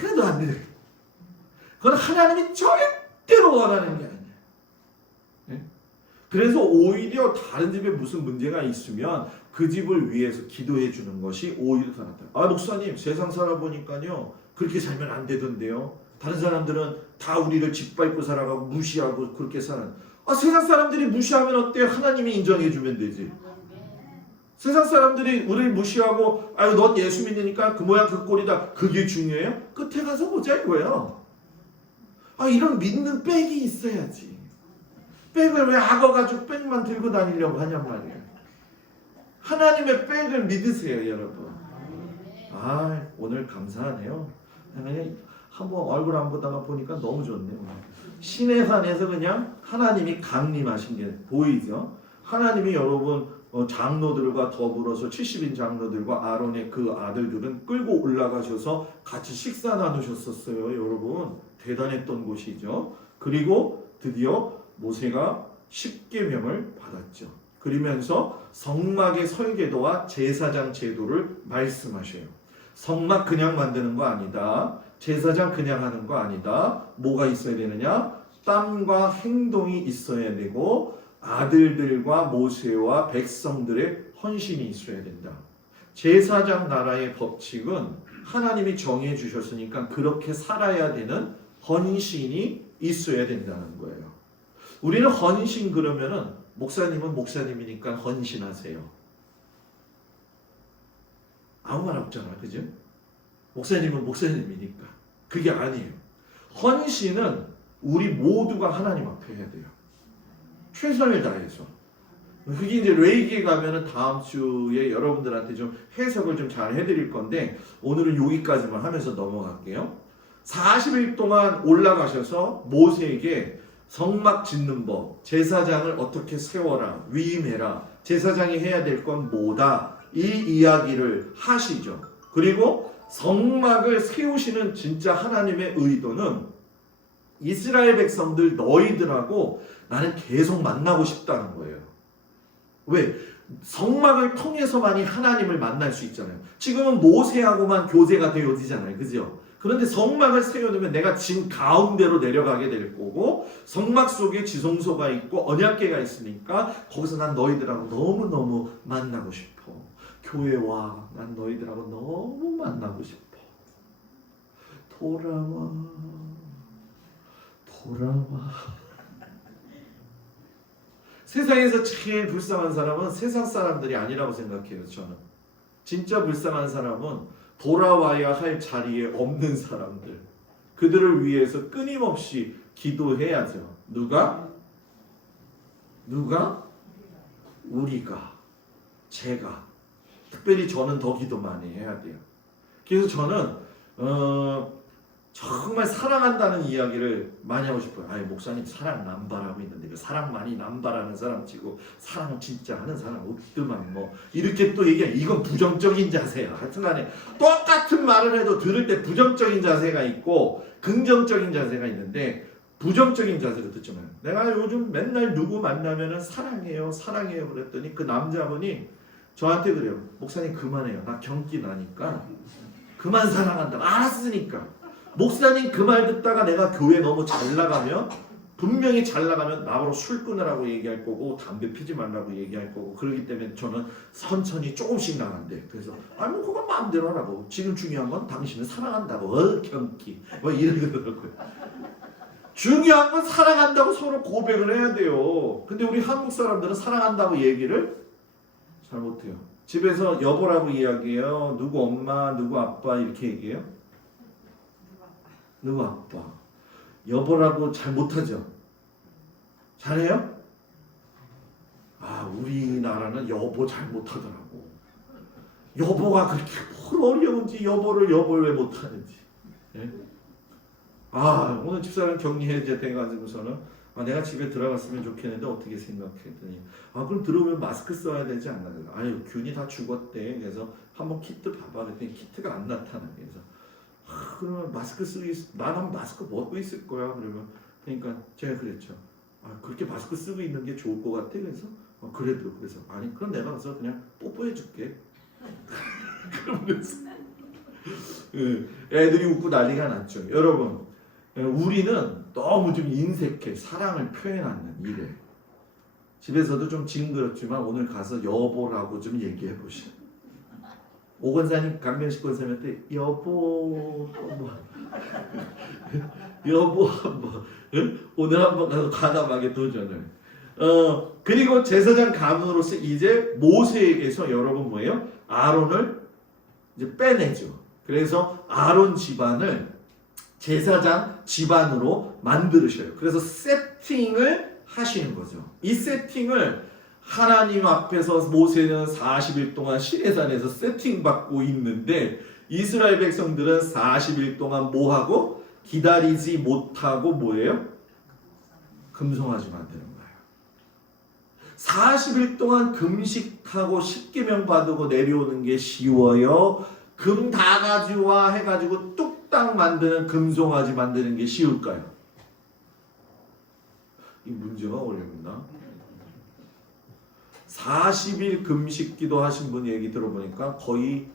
하나도 안 돼. 그건 하나님이 절대로 원하는 게 아니야. 네? 그래서 오히려 다른 집에 무슨 문제가 있으면 그 집을 위해서 기도해 주는 것이 오히려 더 낫다. 목사님 세상 살아보니까요 그렇게 살면 안 되던데요. 다른 사람들은 다 우리를 짓밟고 살아가고 무시하고 그렇게 사는. 세상 사람들이 무시하면 어때? 하나님이 인정해 주면 되지. 세상 사람들이 우리를 무시하고 넌 예수 믿으니까 그 모양 그 꼴이다. 그게 중요해요? 끝에 가서 보자 이거예요. 이런 믿는 백이 있어야지. 백을 왜 악어 가죽 백만 들고 다니려고 하냔 말이에요. 하나님의 백을 믿으세요 여러분. 오늘 감사하네요. 그냥 한번 얼굴 안 보다가 보니까 너무 좋네요. 신의 산에서 그냥 하나님이 강림하신 게 보이죠. 하나님이 여러분 장로들과 더불어서 70인 장로들과 아론의 그 아들들은 끌고 올라가셔서 같이 식사 나누셨었어요. 여러분 대단했던 곳이죠. 그리고 드디어 모세가 십계명을 받았죠. 그러면서 성막의 설계도와 제사장 제도를 말씀하셔요. 성막 그냥 만드는 거 아니다. 제사장 그냥 하는 거 아니다. 뭐가 있어야 되느냐? 땀과 행동이 있어야 되고 아들들과 모세와 백성들의 헌신이 있어야 된다. 제사장 나라의 법칙은 하나님이 정해 주셨으니까 그렇게 살아야 되는 헌신이 있어야 된다는 거예요. 우리는 헌신 그러면은 목사님은 목사님이니까 헌신하세요. 아무 말 없잖아, 그죠? 목사님은 목사님이니까. 그게 아니에요. 헌신은 우리 모두가 하나님 앞에 해야 돼요. 최선을 다해서. 그게 이제 레이기에 가면은 다음 주에 여러분들한테 좀 해석을 좀 잘 해드릴 건데 오늘은 여기까지만 하면서 넘어갈게요. 40일 동안 올라가셔서 모세에게 성막 짓는 법, 제사장을 어떻게 세워라, 위임해라, 제사장이 해야 될 건 뭐다, 이 이야기를 하시죠. 그리고 성막을 세우시는 진짜 하나님의 의도는 이스라엘 백성들 너희들하고 나는 계속 만나고 싶다는 거예요. 왜? 성막을 통해서만이 하나님을 만날 수 있잖아요. 지금은 모세하고만 교제가 되어지잖아요. 그죠? 그런데 성막을 세워두면 내가 진 가운데로 내려가게 될 거고 성막 속에 지성소가 있고 언약궤가 있으니까 거기서 난 너희들하고 너무너무 만나고 싶어. 교회 와. 난 너희들하고 너무 만나고 싶어. 돌아와. 세상에서 제일 불쌍한 사람은 세상 사람들이 아니라고 생각해요. 저는 진짜 불쌍한 사람은 돌아와야 할 자리에 없는 사람들, 그들을 위해서 끊임없이 기도해야죠. 누가? 우리가, 제가. 특별히 저는 더 기도 많이 해야 돼요. 그래서 저는 정말 사랑한다는 이야기를 많이 하고 싶어요. 목사님 사랑 남발하고 있는데 그 사랑 많이 남발하는 사람 치고 사랑 진짜 하는 사람 없더만 이렇게 또 얘기해. 이건 부정적인 자세야. 하여튼간에 똑같은 말을 해도 들을 때 부정적인 자세가 있고 긍정적인 자세가 있는데 부정적인 자세로 듣잖아요. 내가 요즘 맨날 누구 만나면은 사랑해요 그랬더니 그 남자분이 저한테 그래요. 목사님 그만해요. 나 경기 나니까 그만 사랑한다. 알았으니까. 목사님 그 말 듣다가 내가 교회 너무 잘 나가면 분명히 잘 나가면 나보고 술 끊으라고 얘기할 거고 담배 피지 말라고 얘기할 거고 그렇기 때문에 저는 천천히 조금씩 나간대. 그래서 그건 마음대로 하라고. 지금 중요한 건 당신을 사랑한다고. 경기 이러더라고요. 중요한 건 사랑한다고 서로 고백을 해야 돼요. 근데 우리 한국 사람들은 사랑한다고 얘기를 잘 못해요. 집에서 여보라고 이야기해요. 누구 엄마, 누구 아빠 이렇게 얘기해요. 너 아빠 여보라고 잘 못하죠? 잘해요? 아, 우리나라는 여보 잘 못하더라고. 여보가 그렇게 뭘 어려운지 여보를 왜 못하는지. 예? 아, 오늘 집사람 격리해제 돼가지고서는 내가 집에 들어갔으면 좋겠는데 어떻게 생각했더니 그럼 들어오면 마스크 써야 되지 않나? 아유, 균이 다 죽었대. 그래서 한번 키트 봐봐 그랬더니 키트가 안 나타나. 그래서 그러면 마스크 나는 마스크 벗고 있을 거야. 그러니까 제가 그랬죠. 그렇게 마스크 쓰고 있는 게 좋을 것 같아. 그래서 그래서 아니 그럼 내가 가서 그냥 뽀뽀해 줄게. 그러면서 애들이 웃고 난리가 났죠. 여러분, 우리는 너무 좀 인색해 사랑을 표현하는 일에 집에서도 좀 징그럽지만 오늘 가서 여보라고 좀 얘기해 보시오. 오 권사님, 강명식 권사님한테 여보 한번 오늘 한번 가서 과감하게 도전을. 그리고 제사장 가문으로서 이제 모세에게서 여러분 뭐예요? 아론을 이제 빼내죠. 그래서 아론 집안을 제사장 집안으로 만들으셔요. 그래서 세팅을 하시는 거죠. 이 세팅을 하나님 앞에서 모세는 40일 동안 시내산에서 세팅받고 있는데 이스라엘 백성들은 40일 동안 뭐하고? 기다리지 못하고 뭐예요? 금송아지 만드는 거예요. 40일 동안 금식하고 십계명 받고 내려오는 게 쉬워요? 금 다 가져와 해가지고 뚝딱 만드는 금송아지 만드는 게 쉬울까요? 이 문제가 어렵나? 40일 금식 기도하신 분 얘기 들어보니까 거의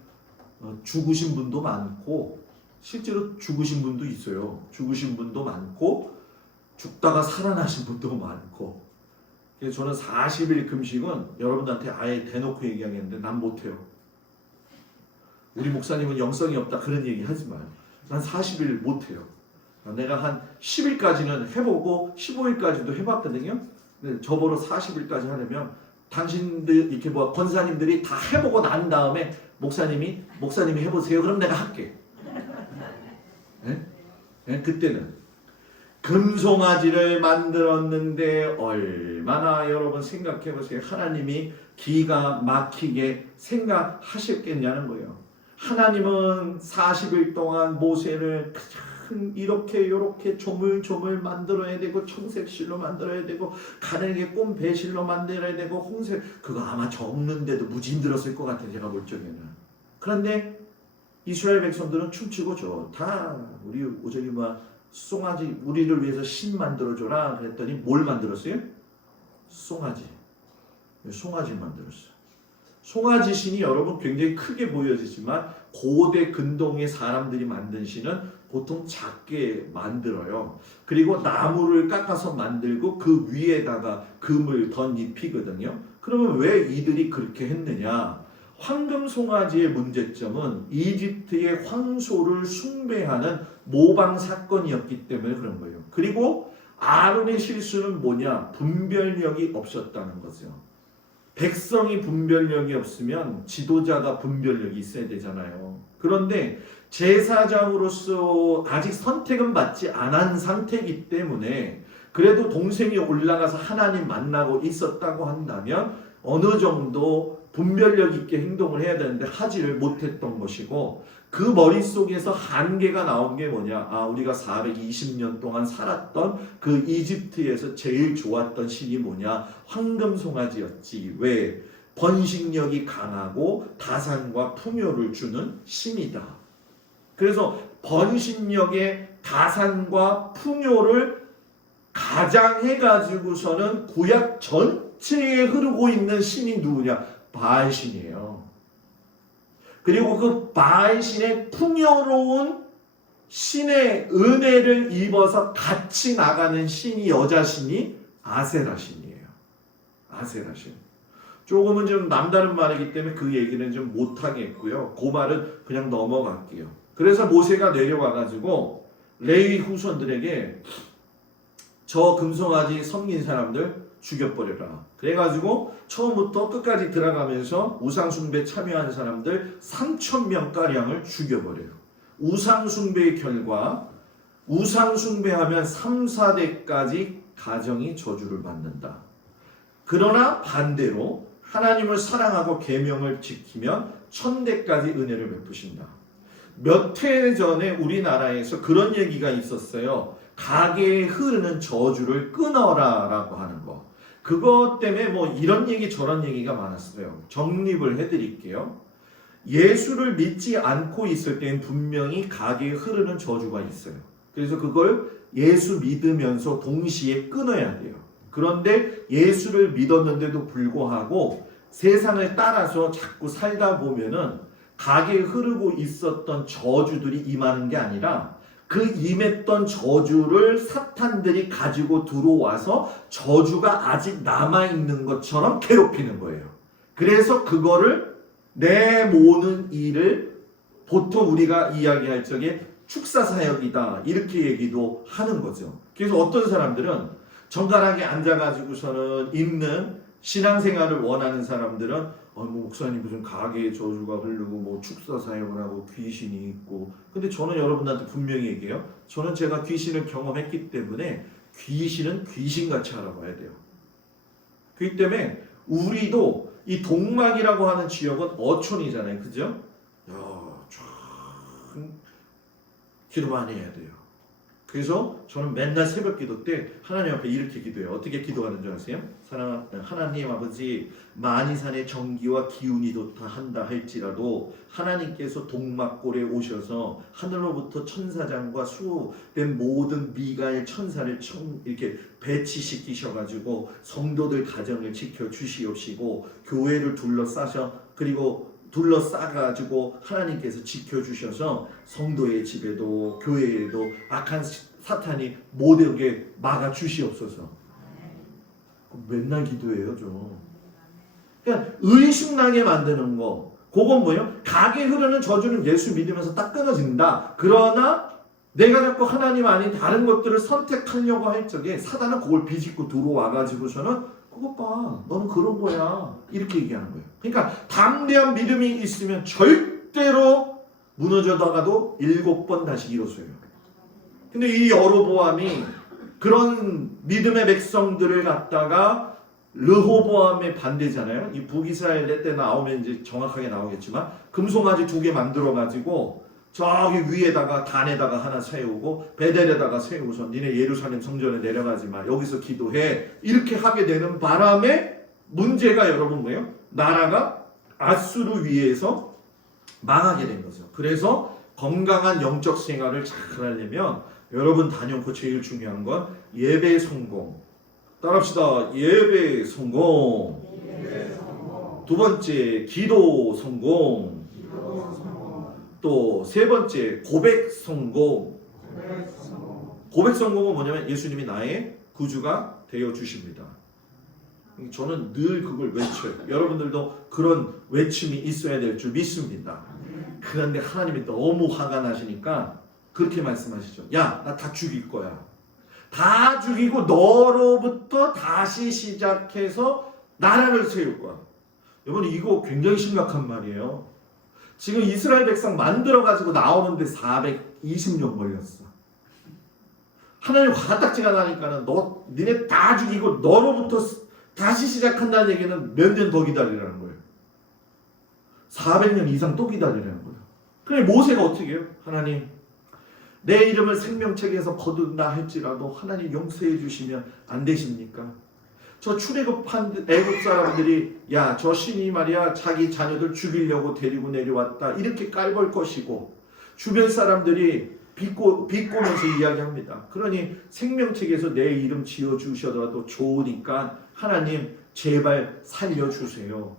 죽으신 분도 많고 실제로 죽으신 분도 있어요. 죽으신 분도 많고 죽다가 살아나신 분도 많고. 그래서 저는 40일 금식은 여러분들한테 아예 대놓고 얘기하겠는데 난 못해요. 우리 목사님은 영성이 없다 그런 얘기 하지 마요. 난 40일 못해요. 내가 한 10일까지는 해보고 15일까지도 해봤거든요. 근데 저보러 40일까지 하려면 당신들 이렇게 권사님들이 다 해보고 난 다음에 목사님이 해보세요. 그럼 내가 할게. 네? 그때는 금송아지를 만들었는데 얼마나 여러분 생각해보세요. 하나님이 기가 막히게 생각하셨겠냐는 거예요. 하나님은 40일 동안 모세를 이렇게 조물조물 만들어야 되고 청색실로 만들어야 되고 가늘게 꼰 배실로 만들어야 되고 홍색 그거 아마 적는데도 무지 힘들었을 것 같아요. 제가 볼 적에는. 그런데 이스라엘 백성들은 춤추고 좋다. 우리 저기 송아지 우리를 위해서 신 만들어줘라 그랬더니 뭘 만들었어요? 송아지 만들었어요. 송아지 신이 여러분 굉장히 크게 보여지지만 고대 근동의 사람들이 만든 신은 보통 작게 만들어요. 그리고 나무를 깎아서 만들고 그 위에다가 금을 덧입히거든요. 그러면 왜 이들이 그렇게 했느냐? 황금 송아지의 문제점은 이집트의 황소를 숭배하는 모방 사건이었기 때문에 그런 거예요. 그리고 아론의 실수는 뭐냐? 분별력이 없었다는 거죠. 백성이 분별력이 없으면 지도자가 분별력이 있어야 되잖아요. 그런데 제사장으로서 아직 선택은 받지 않은 상태이기 때문에 그래도 동생이 올라가서 하나님 만나고 있었다고 한다면 어느 정도 분별력 있게 행동을 해야 되는데 하지를 못했던 것이고 그 머릿속에서 한계가 나온 게 뭐냐? 우리가 420년 동안 살았던 그 이집트에서 제일 좋았던 신이 뭐냐? 황금송아지였지. 왜? 번식력이 강하고 다산과 풍요를 주는 신이다. 그래서 번식력의 다산과 풍요를 가장해가지고서는 구약 전체에 흐르고 있는 신이 누구냐? 바알신이에요. 그리고 그 바알신의 풍요로운 신의 은혜를 입어서 같이 나가는 신이 여자신이 아세라신이에요. 아세라신. 조금은 좀 남다른 말이기 때문에 그 얘기는 좀 못하겠고요. 그 말은 그냥 넘어갈게요. 그래서 모세가 내려와가지고 레위 후손들에게 저 금송아지 섬긴 사람들 죽여버려라. 그래가지고 처음부터 끝까지 들어가면서 우상숭배 참여한 사람들 3,000명가량을 죽여버려요. 우상숭배의 결과 우상 숭배하면 3, 4대까지 가정이 저주를 받는다. 그러나 반대로 하나님을 사랑하고 계명을 지키면 1000대까지 은혜를 베푸신다. 몇 해 전에 우리나라에서 그런 얘기가 있었어요. 가게에 흐르는 저주를 끊어라 라고 하는 거. 그것 때문에 뭐 이런 얘기 저런 얘기가 많았어요. 정립을 해드릴게요. 예수를 믿지 않고 있을 때는 분명히 가게에 흐르는 저주가 있어요. 그래서 그걸 예수 믿으면서 동시에 끊어야 돼요. 그런데 예수를 믿었는데도 불구하고 세상을 따라서 자꾸 살다 보면은 가게에 흐르고 있었던 저주들이 임하는 게 아니라 그 임했던 저주를 사탄들이 가지고 들어와서 저주가 아직 남아있는 것처럼 괴롭히는 거예요. 그래서 그거를 내모는 일을 보통 우리가 이야기할 적에 축사사역이다 이렇게 얘기도 하는 거죠. 그래서 어떤 사람들은 정갈하게 앉아가지고서는 있는 신앙생활을 원하는 사람들은 뭐 목사님 무슨 가게에 저주가 흐르고 뭐 축사사역을 하고 귀신이 있고, 근데 저는 여러분한테 분명히 얘기해요. 저는 제가 귀신을 경험했기 때문에 귀신은 귀신같이 알아봐야 돼요. 그렇기 때문에 우리도 이 동막이라고 하는 지역은 어촌이잖아요. 그죠? 참 기도 많이 해야 돼요. 그래서 저는 맨날 새벽 기도 때 하나님 앞에 이렇게 기도해요. 어떻게 기도하는 줄 아세요? 하나님 아버지, 만이산의 정기와 기운이 좋다 한다 할지라도 하나님께서 동막골에 오셔서 하늘로부터 천사장과 수호된 모든 미가엘 천사를 이렇게 배치시키셔가지고 성도들 가정을 지켜주시옵시고 교회를 둘러싸셔 그리고 둘러싸가지고 하나님께서 지켜주셔서 성도의 집에도 교회에도 악한 사탄이 못 오게 막아주시옵소서. 맨날 기도해요 좀. 그러니까 의심나게 만드는 거, 그건 뭐예요? 가게에 흐르는 저주는 예수 믿으면서 딱 끊어진다. 그러나 내가 자꾸 하나님 아닌 다른 것들을 선택하려고 할 적에 사단은 그걸 비집고 들어와가지고서는 그것 봐, 너는 그런 거야 이렇게 얘기하는 거예요. 그러니까 담대한 믿음이 있으면 절대로 무너져다가도 7번 다시 일어서요. 근데 이 여로보암이 그런 믿음의 백성들을 갖다가 르호보암의 반대잖아요. 이 북이스라엘 때 나오면 이제 정확하게 나오겠지만 금송아지 2개 만들어 가지고 저기 위에다가 단에다가 하나 세우고 베델에다가 세우서 니네 예루살렘 성전에 내려가지 마, 여기서 기도해, 이렇게 하게 되는 바람에 문제가 여러분 뭐예요? 나라가 아수르 위에서 망하게 된 거죠. 그래서 건강한 영적 생활을 잘 하려면 여러분 다녀놓고 제일 중요한 건 예배 성공. 따라합시다. 예배 성공. 두 번째 기도 성공. 또 세 번째 고백 성공. 고백 성공은 뭐냐면 예수님이 나의 구주가 되어 주십니다. 저는 늘 그걸 외쳐요. 여러분들도 그런 외침이 있어야 될 줄 믿습니다. 그런데 하나님이 너무 화가 나시니까 그렇게 말씀하시죠. 야, 나 다 죽일 거야. 다 죽이고 너로부터 다시 시작해서 나라를 세울 거야. 여러분 이거 굉장히 심각한 말이에요. 지금 이스라엘 백성 만들어가지고 나오는데 420년 걸렸어. 하나님 화딱지가 나니까는 니네 다 죽이고 너로부터 다시 시작한다는 얘기는 몇 년 더 기다리라는 거예요. 400년 이상 또 기다리라는 거예요. 그래 모세가 어떻게 해요? 하나님 내 이름을 생명책에서 거둔다 할지라도 하나님 용서해 주시면 안 되십니까? 저 출애굽한 애굽 사람들이 야, 저 신이 말이야 자기 자녀들 죽이려고 데리고 내려왔다 이렇게 깔볼 것이고, 주변 사람들이 비꼬면서 이야기합니다. 그러니 생명책에서 내 이름 지어주셔도 좋으니까 하나님 제발 살려주세요.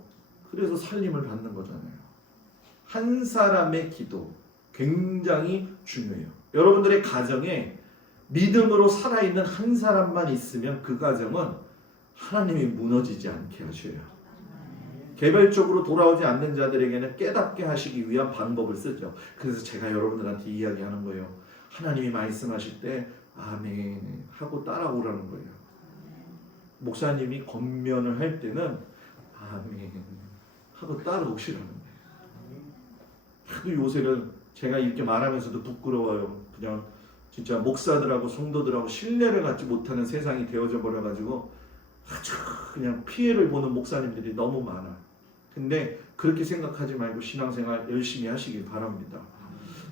그래서 살림을 받는 거잖아요. 한 사람의 기도 굉장히 중요해요. 여러분들의 가정에 믿음으로 살아있는 한 사람만 있으면 그 가정은 하나님이 무너지지 않게 하셔요. 개별적으로 돌아오지 않는 자들에게는 깨닫게 하시기 위한 방법을 쓰죠. 그래서 제가 여러분들한테 이야기하는 거예요. 하나님이 말씀하실 때 아멘 하고 따라오라는 거예요. 목사님이 권면을 할 때는 아멘 하고 따라오시라는 거예요. 하도 요새는 제가 이렇게 말하면서도 부끄러워요. 그냥 진짜 목사들하고 성도들하고 신뢰를 갖지 못하는 세상이 되어져 버려가지고 아주 그냥 피해를 보는 목사님들이 너무 많아. 근데 그렇게 생각하지 말고 신앙생활 열심히 하시길 바랍니다.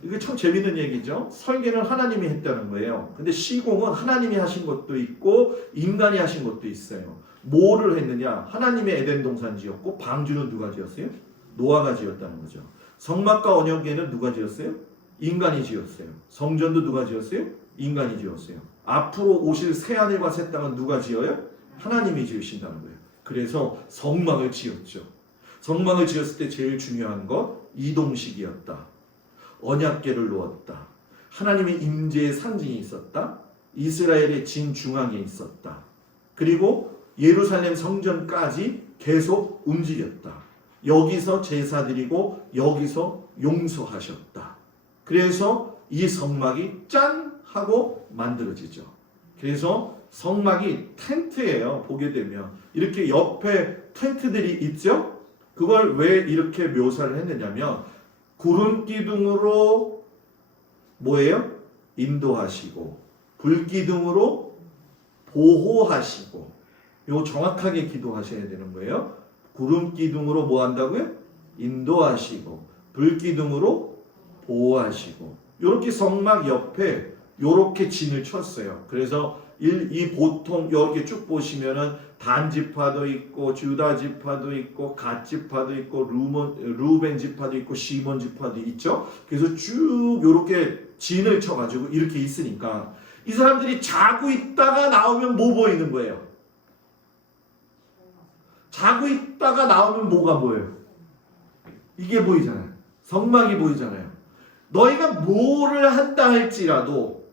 이게 참 재밌는 얘기죠. 설계는 하나님이 했다는 거예요. 근데 시공은 하나님이 하신 것도 있고 인간이 하신 것도 있어요. 뭐를 했느냐? 하나님의 에덴 동산 지었고 방주는 누가 지었어요? 노아가 지었다는 거죠. 성막과 언약궤는 누가 지었어요? 인간이 지었어요. 성전도 누가 지었어요? 인간이 지었어요. 앞으로 오실 새하늘과 새 땅은 누가 지어요? 하나님이 지으신다는 거예요. 그래서 성막을 지었죠. 성막을 지었을 때 제일 중요한 것 이동식이었다. 언약궤를 놓았다. 하나님의 임재의 상징이 있었다. 이스라엘의 진 중앙에 있었다. 그리고 예루살렘 성전까지 계속 움직였다. 여기서 제사 드리고 여기서 용서하셨다. 그래서 이 성막이 짠 하고 만들어지죠. 그래서 성막이 텐트예요. 보게 되면 이렇게 옆에 텐트들이 있죠. 그걸 왜 이렇게 묘사를 했느냐면 구름 기둥으로 뭐예요? 인도하시고 불 기둥으로 보호하시고. 이거 정확하게 기도하셔야 되는 거예요. 구름 기둥으로 뭐 한다고요? 인도하시고 불 기둥으로 보호하시고. 이렇게 성막 옆에 이렇게 진을 쳤어요. 그래서 이 보통 여기 쭉 보시면은 단 지파도 있고 주다 지파도 있고 갓 지파도 있고 루벤 지파도 있고 시몬 지파도 있죠. 그래서 쭉 이렇게 진을 쳐가지고 이렇게 있으니까 이 사람들이 자고 있다가 나오면 뭐 보이는 거예요? 자고 있다가 나오면 뭐가 보여요? 이게 보이잖아요. 성막이 보이잖아요. 너희가 뭐를 한다 할지라도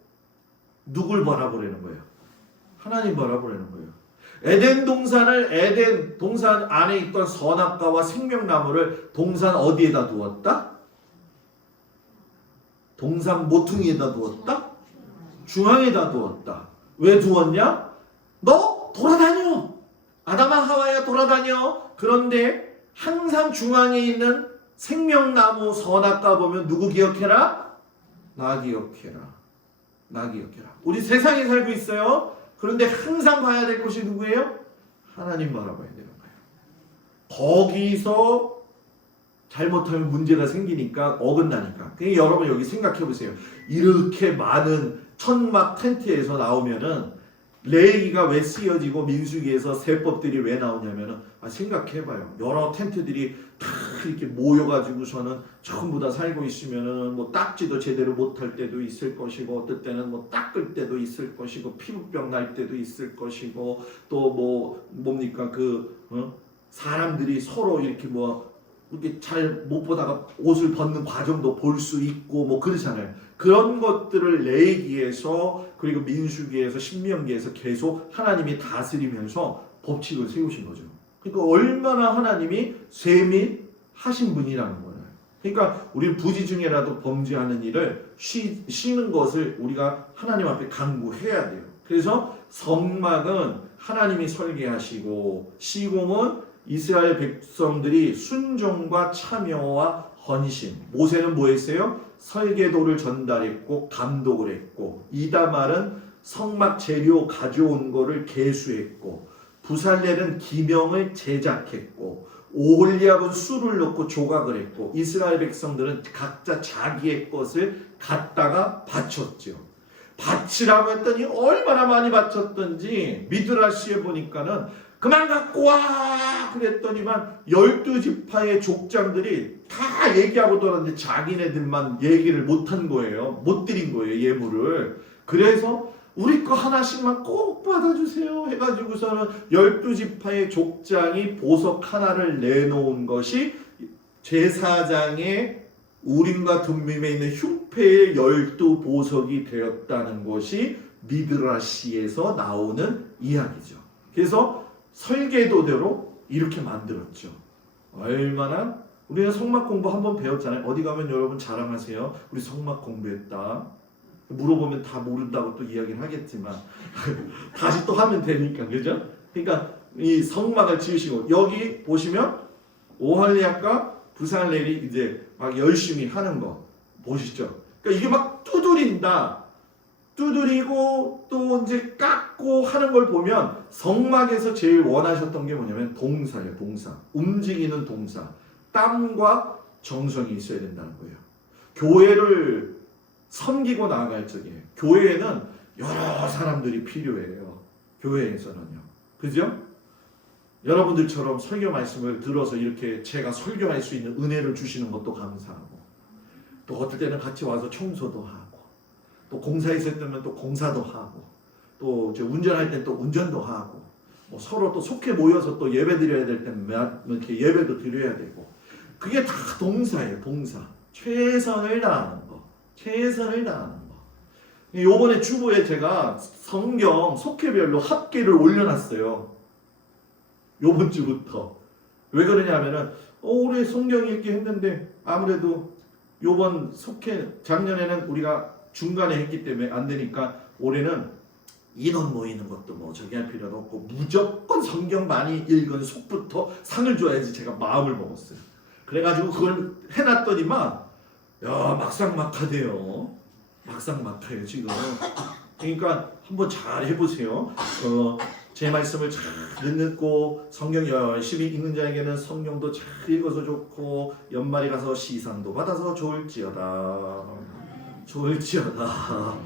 누굴 바라보려는 거예요? 하나님 바라보려는 거예요. 에덴 동산 안에 있던 선악과와 생명나무를 동산 어디에다 두었다? 동산 모퉁이에다 두었다? 중앙에다 두었다. 왜 두었냐? 너 돌아다녀. 아담아 하와야 돌아다녀. 그런데 항상 중앙에 있는 생명나무 선악과 보면 누구 기억해라? 나 기억해라. 나 기억해라. 우리 세상에 살고 있어요. 그런데 항상 봐야 될 곳이 누구예요? 하나님 바라봐야 되는 거예요. 거기서 잘못하면 문제가 생기니까 어긋나니까. 그러니까 여러분 여기 생각해 보세요. 이렇게 많은 천막 텐트에서 나오면은 레위기가 왜 쓰여지고 민수기에서 세법들이 왜 나오냐면은 생각해봐요. 여러 텐트들이 다 이렇게 모여가지고서는 전부 다 살고 있으면은 뭐 닦지도 제대로 못할 때도 있을 것이고 어떨 때는 뭐 닦을 때도 있을 것이고 피부병 날 때도 있을 것이고 또 뭐 뭡니까 사람들이 서로 이렇게 뭐 이렇게 잘 못 보다가 옷을 벗는 과정도 볼 수 있고 뭐 그렇잖아요. 그런 것들을 레위기에서 그리고 민수기에서 신명기에서 계속 하나님이 다스리면서 법칙을 세우신 거죠. 그러니까 얼마나 하나님이 세밀하신 분이라는 거예요. 그러니까 우리 부지 중에라도 범죄하는 일을 쉬는 것을 우리가 하나님 앞에 간구해야 돼요. 그래서 성막은 하나님이 설계하시고 시공은 이스라엘 백성들이 순종과 참여와 헌신. 모세는 뭐 했어요? 설계도를 전달했고 감독을 했고 이다말은 성막 재료 가져온 거를 계수했고 부살렐은 기명을 제작했고 오홀리압은 술을 넣고 조각을 했고 이스라엘 백성들은 각자 자기의 것을 갖다가 바쳤죠. 바치라고 했더니 얼마나 많이 바쳤던지 미드라시에 보니까는 그만 갖고 와 그랬더니만 12지파의 족장들이 다 얘기하고 돌았는데 자기네들만 얘기를 못한 거예요. 못 드린 거예요, 예물을. 그래서 우리 거 하나씩만 꼭 받아주세요 해가지고서는 12지파의 족장이 보석 하나를 내놓은 것이 제사장의 우림과 둠밈에 있는 흉패의 12보석이 되었다는 것이 미드라시에서 나오는 이야기죠. 그래서 설계도대로 이렇게 만들었죠. 얼마나 우리가 성막 공부 한번 배웠잖아요. 어디 가면 여러분 자랑하세요. 우리 성막 공부했다. 물어보면 다 모른다고 또 이야기를 하겠지만 다시 또 하면 되니까 그죠? 그러니까 이 성막을 지으시고 여기 보시면 오홀리압과 부살렐이 이제 막 열심히 하는 거 보시죠. 그러니까 이게 막 두드린다. 두드리고 또 이제 깎고 하는 걸 보면 성막에서 제일 원하셨던 게 뭐냐면 동사예요. 동사. 움직이는 동사. 땀과 정성이 있어야 된다는 거예요. 교회를 섬기고 나아갈 적에 교회에는 여러 사람들이 필요해요. 교회에서는요. 그죠? 여러분들처럼 설교 말씀을 들어서 이렇게 제가 설교할 수 있는 은혜를 주시는 것도 감사하고, 또 어떨 때는 같이 와서 청소도 하고, 또 공사에 있을 때면 또 공사도 하고, 또 운전할 땐 또 운전도 하고, 뭐 서로 또 속해 모여서 또 예배 드려야 될 때는 이렇게 예배도 드려야 되고, 그게 다 동사예요. 동사. 최선을 다하는 거. 최선을 다하는 거. 요번에 주보에 제가 성경 속회별로 합계를 올려놨어요. 요번 주부터. 왜 그러냐면은 올해 성경 읽기 했는데 아무래도 요번 속회 작년에는 우리가 중간에 했기 때문에 안 되니까 올해는 인원 모이는 것도 뭐 저기 할 필요도 없고 무조건 성경 많이 읽은 속부터 상을 줘야지 제가 마음을 먹었어요. 그래가지고 그걸 해놨더니만 야 막상막하대요. 막상막해요 지금. 그러니까 한번 잘 해보세요. 제 말씀을 잘 듣고 성경 열심히 읽는 자에게는 성경도 잘 읽어서 좋고 연말에 가서 시상도 받아서 좋을지어다. 좋을지어다.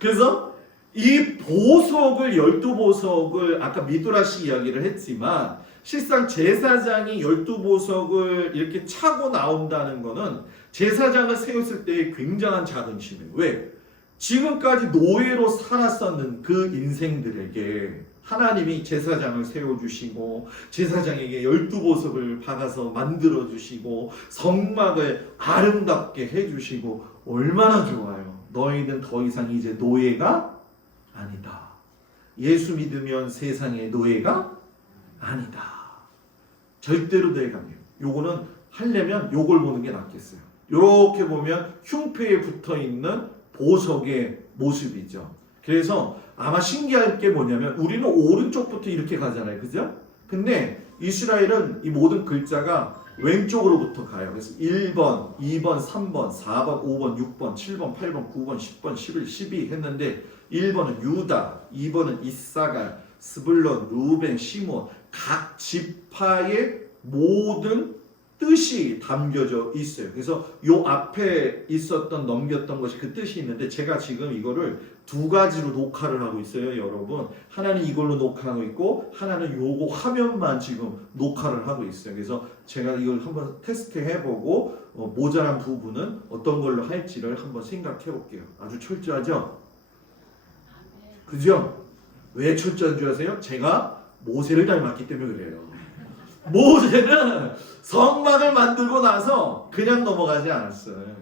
그래서 이 보석을 12보석을 아까 미드라시 이야기를 했지만 실상 제사장이 12보석을 이렇게 차고 나온다는 거는 제사장을 세웠을 때의 굉장한 자긍심이에요. 왜? 지금까지 노예로 살았었는 그 인생들에게 하나님이 제사장을 세워주시고 제사장에게 12보석을 박아서 만들어주시고 성막을 아름답게 해주시고 얼마나 좋아요. 너희는 더 이상 이제 노예가 아니다. 예수 믿으면 세상의 노예가 아니다. 절대로 내가 요거는 하려면 요걸 보는 게 낫겠어요. 요렇게 보면 흉패에 붙어있는 보석의 모습이죠. 그래서 아마 신기할 게 뭐냐면 우리는 오른쪽부터 이렇게 가잖아요. 그죠? 근데 이스라엘은 이 모든 글자가 왼쪽으로부터 가요. 그래서 1번, 2번, 3번, 4번, 5번, 6번, 7번, 8번, 9번, 10번, 11, 12 했는데 1번은 유다, 2번은 이사갈, 스불론, 루벤, 시몬 각 지파의 모든 뜻이 담겨져 있어요. 그래서 요 앞에 있었던 넘겼던 것이 그 뜻이 있는데 제가 지금 이거를 두 가지로 녹화를 하고 있어요, 여러분. 하나는 이걸로 녹화하고 있고 하나는 요거 화면만 지금 녹화를 하고 있어요. 그래서 제가 이걸 한번 테스트 해보고 모자란 부분은 어떤 걸로 할지를 한번 생각해 볼게요. 아주 철저하죠? 그죠? 왜 철저한 줄 아세요? 제가 모세를 닮았기 때문에 그래요. 모세는 성막을 만들고 나서 그냥 넘어가지 않았어요.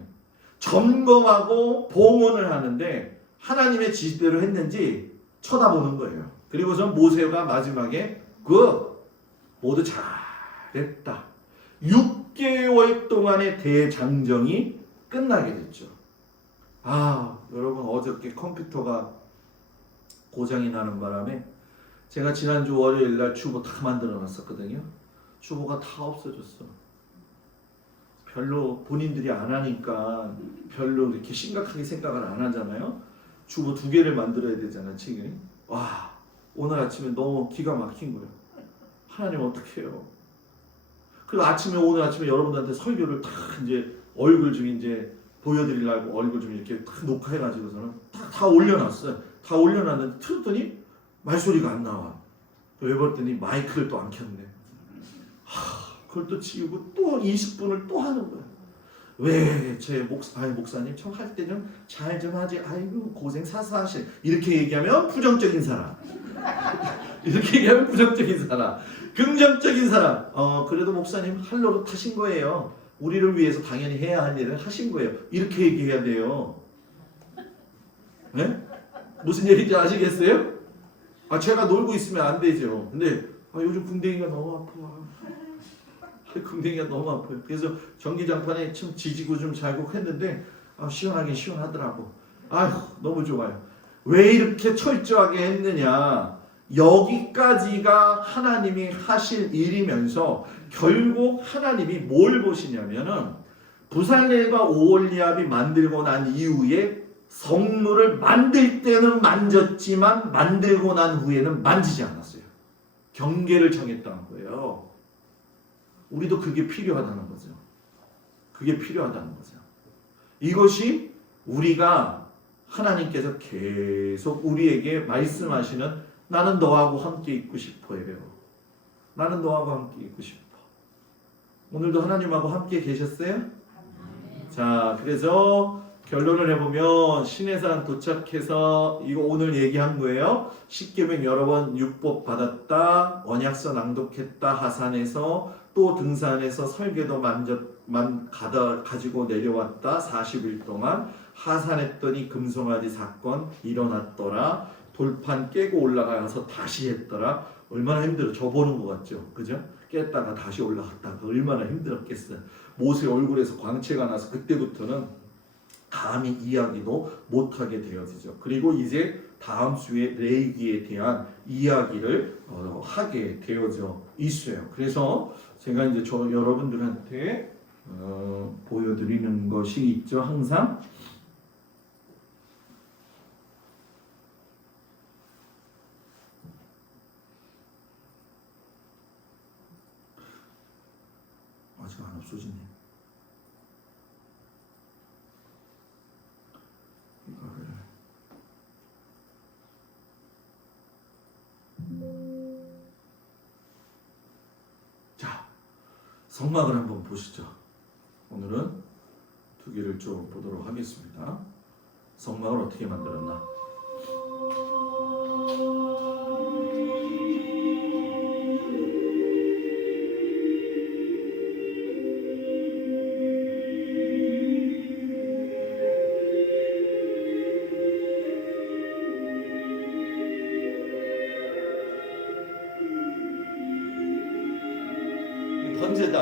점검하고 봉헌을 하는데 하나님의 지시대로 했는지 쳐다보는 거예요. 그리고서 모세가 마지막에 모두 잘했다. 6개월 동안의 대장정이 끝나게 됐죠. 여러분 어저께 컴퓨터가 고장이 나는 바람에 제가 지난주 월요일날 주보 다 만들어 놨었거든요. 주보가 다 없어졌어. 별로 본인들이 안 하니까 별로 이렇게 심각하게 생각을 안 하잖아요. 주보 2개를 만들어야 되잖아 지금. 오늘 아침에 너무 기가 막힌 거예요. 하나님 어떻게 해요? 그리고 오늘 아침에 여러분들한테 설교를 다 이제 얼굴 좀 이제 보여드리려고 얼굴 좀 이렇게 딱 녹화해가지고서는 다 올려놨어요. 다 올려놨는데 틀었더니 말소리가 안 나와. 왜 봤더니 마이크를 또 안 켰네. 그걸 또 지우고 또 20분을 또 하는 거야. 왜 제 목사님 참 할 때 좀 잘 좀 하지. 아이고 고생 사사하실. 이렇게 얘기하면 부정적인 사람. 이렇게 얘기하면 부정적인 사람. 긍정적인 사람. 그래도 목사님 할 노릇 하신 거예요. 우리를 위해서 당연히 해야 할 일을 하신 거예요. 이렇게 얘기해야 돼요. 네? 무슨 얘기인지 아시겠어요? 제가 놀고 있으면 안 되죠. 근데 요즘 궁뎅이가 너무 아파. 궁뎅이가 너무 아파요. 그래서 전기장판에 좀 지지고 좀 잘고 했는데 시원하긴 시원하더라고. 너무 좋아요. 왜 이렇게 철저하게 했느냐. 여기까지가 하나님이 하실 일이면서 결국 하나님이 뭘 보시냐면은 부살렐과 오홀리압이 만들고 난 이후에 성물을 만들 때는 만졌지만 만들고 난 후에는 만지지 않았어요. 경계를 정했다는 거예요. 우리도 그게 필요하다는 거죠. 그게 필요하다는 거죠. 이것이 우리가 하나님께서 계속 우리에게 말씀하시는 나는 너하고 함께 있고 싶어요. 나는 너하고 함께 있고 싶어. 오늘도 하나님하고 함께 계셨어요? 자, 그래서 결론을 해보면 시내산 도착해서 이거 오늘 얘기한 거예요. 십계명 여러 번 율법 받았다. 언약서 낭독했다. 하산에서 또 등산에서 설계도 가지고 내려왔다. 40일 동안 하산했더니 금송아지 사건 일어났더라. 돌판 깨고 올라가서 다시 했더라. 얼마나 힘들어. 저 보는 것 같죠? 그죠? 깼다가 다시 올라갔다가 얼마나 힘들었겠어요. 모세 얼굴에서 광채가 나서 그때부터는 감히 이야기도 못하게 되어지죠. 그리고 이제 다음 주에 레위기에 대한 이야기를 하게 되어져 있어요. 그래서 제가 이제 여러분들한테 보여드리는 것이 있죠. 항상 아직 안 없어지네. 이거를 자, 성막을 한번 보시죠. 오늘은 두 개를 좀 보도록 하겠습니다. 성막을 어떻게 만들었나? 번제단,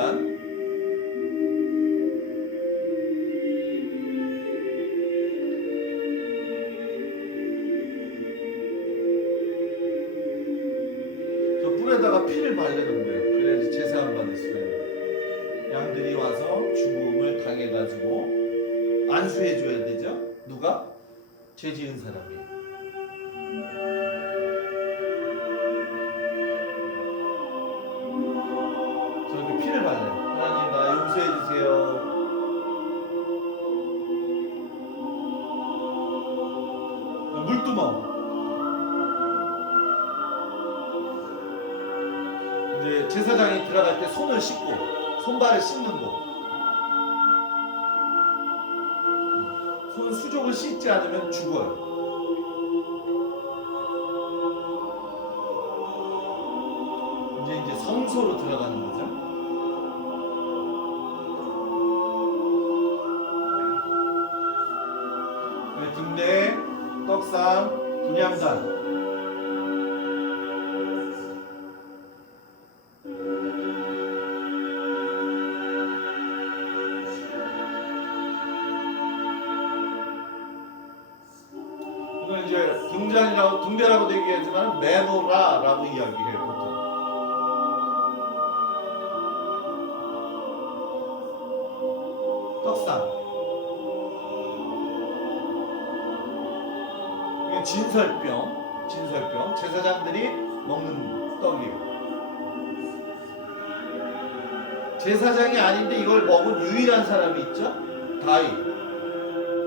저 뿔에다가 피를 바르는 거예요. 그래야지 제사 안 받을 수가 있는. 양들이 와서 죽음을 당해가지고 안수해줘야 되죠. 누가? 죄 지은 사람이. 저렇게 피를 발라요. 하나님 나 용서해주세요. 물두멍. 이제 제사장이 들어갈 때 손을 씻고 손발을 씻는 거. 손 수족을 씻지 않으면 죽어요. 이제 성소로 들어가는 거죠. 등대, 떡상, 분향단. 이건 이제 등대라고도 얘기하지만 메노라라고 이야기해요. 보통. 떡상. 진설병. 제사장들이 먹는 떡이에요. 제사장이 아닌데 이걸 먹은 유일한 사람이 있죠? 다윗.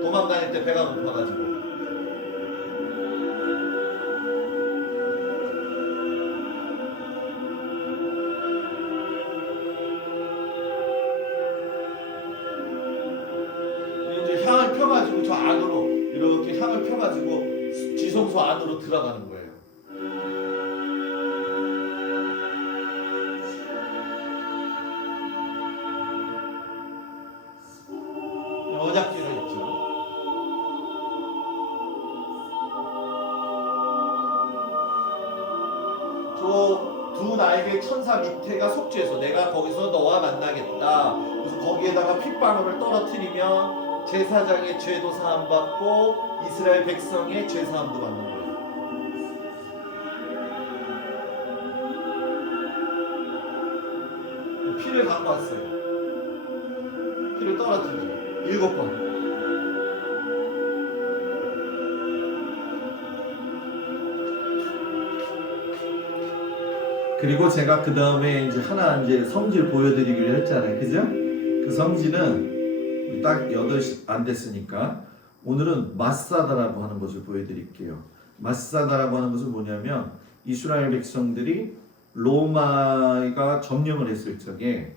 도망다닐 때 배가 고파가지고. 이제 향을 펴가지고 저 안으로 이렇게 향을 펴가지고 지성소 안으로 들어가는 거예요. 언약궤가 있죠. 저 두 날개 천사 밑에가 속죄소. 내가 거기서 너와 만나겠다. 그래서 거기에다가 핏방울을 떨어뜨리면 제사장의 죄도 사함 받고 이스라엘 백성의 죄 사함도 받는 거예요. 피를 갖고 왔어요. 피를 떨어뜨리죠. 7번. 그리고 제가 그 다음에 이제 하나 이제 성질 보여드리기로 했잖아요, 그죠? 그 성질은 딱 8시 안 됐으니까 오늘은 마사다라고 하는 것을 보여드릴게요. 마사다라고 하는 것은 뭐냐면 이스라엘 백성들이 로마가 점령을 했을 적에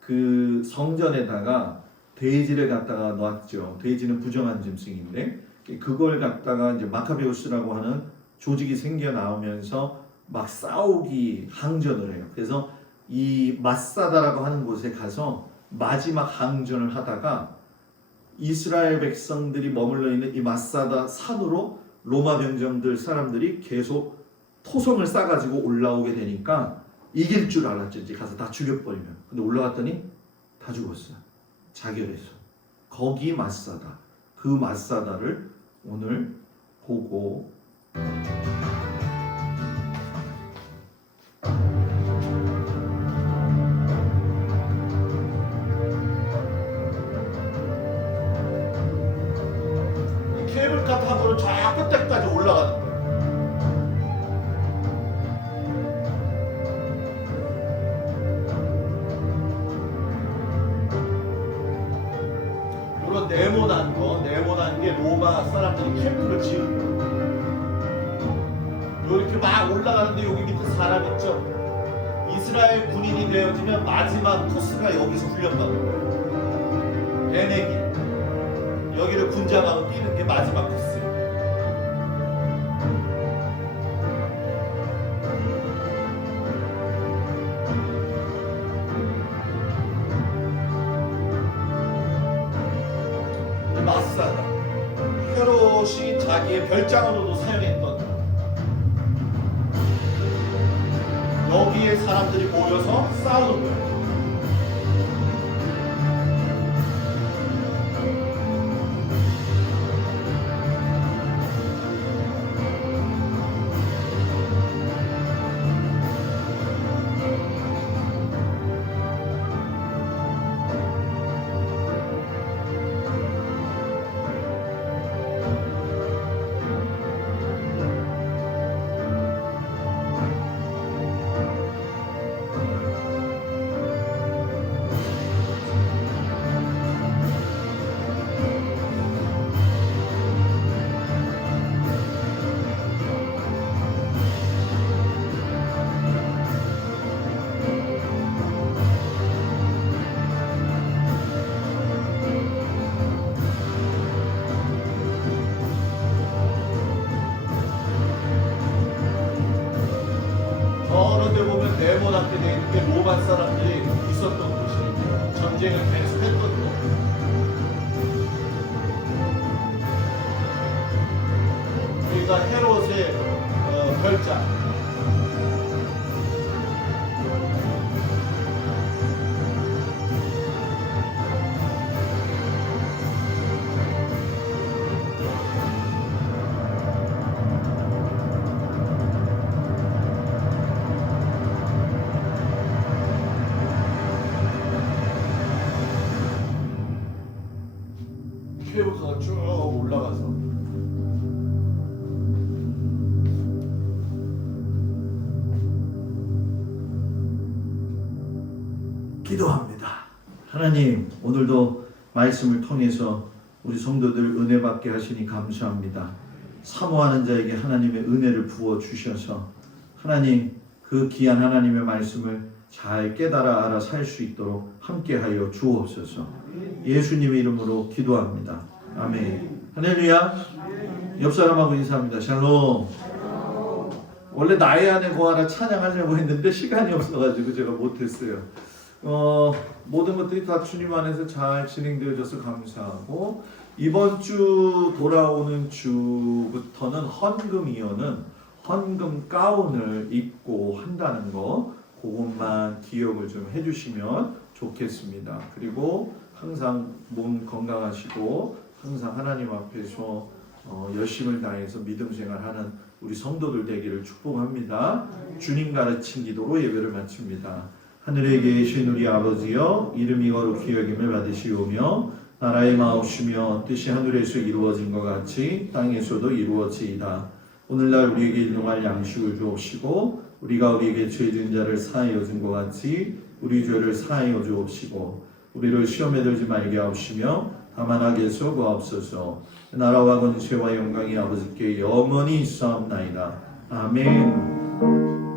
그 성전에다가 돼지를 갖다가 놨죠. 돼지는 부정한 짐승인데 그걸 갖다가 이제 마카베우스라고 하는 조직이 생겨 나오면서 막 싸우기 항전을 해요. 그래서 이 마사다라고 하는 곳에 가서 마지막 항전을 하다가 이스라엘 백성들이 머물러 있는 이 마사다 산으로 로마 병정들 사람들이 계속 토성을 싸가지고 올라오게 되니까 이길 줄 알았죠. 이제 가서 다 죽여버리면. 근데 올라갔더니 다 죽었어요. 자결해서. 거기 마사다. 그 마사다를 오늘 보고 케이블카 타고 저 끝에까지 올라가는 거예요. 이런 네모난 게 로마 사람들이 캠프를 지은 거예요. 이렇게 막 올라가는데 여기 밑에 사람 있죠? 이스라엘 군인이 되어지면 마지막 코스가 여기서 훈련받는 거예요. 베네기. 여기를 군장하고 뛰는 게 마지막 코스예요. 마사다. 헤롯이 자기의 별장으로도 사용했던 여기에 사람들이 모여서 싸우는 거예요. 저런 데 보면 네모나게 돼 있는 게 로마 사람들이 있었던 곳이에요. 전쟁을 계속했던 곳. 여기가 헤롯의 별장. 케이블카가 쭉 올라가서 기도합니다. 하나님, 오늘도 말씀을 통해서 우리 성도들 은혜 받게 하시니 감사합니다. 사모하는 자에게 하나님의 은혜를 부어 주셔서 하나님 그 귀한 하나님의 말씀을 잘 깨달아 알아 살 수 있도록 함께하여 주옵소서. 예수님의 이름으로 기도합니다. 아멘. 할렐루야. 옆 사람하고 인사합니다. 샬롬. 원래 나의 안에 거하라 찬양하려고 했는데 시간이 없어가지고 제가 못했어요. 모든 것들이 다 주님 안에서 잘 진행되어져서 감사하고, 이번 주 돌아오는 주부터는 헌금이어는 헌금 가운을 입고 한다는 거, 그것만 기억을 좀 해주시면 좋겠습니다. 그리고 항상 몸 건강하시고 항상 하나님 앞에서 열심을 다해서 믿음 생활하는 우리 성도들 되기를 축복합니다. 주님 가르친 기도로 예배를 마칩니다. 하늘에 계신 우리 아버지여, 이름이 거룩히 여김을 받으시오며 나라의 마옵시며 뜻이 하늘에서 이루어진 것 같이 땅에서도 이루어지이다. 오늘날 우리에게 일용할 양식을 주옵시고 우리가 우리에게 죄진 자를 사하여 준 것 같이 우리 죄를 사하여 주옵시고 우리를 시험에 들지 말게 하옵시며 다만 악에서 구하옵소서. 나라와 권세와 영광이 아버지께 영원히 있사옵나이다. 아멘.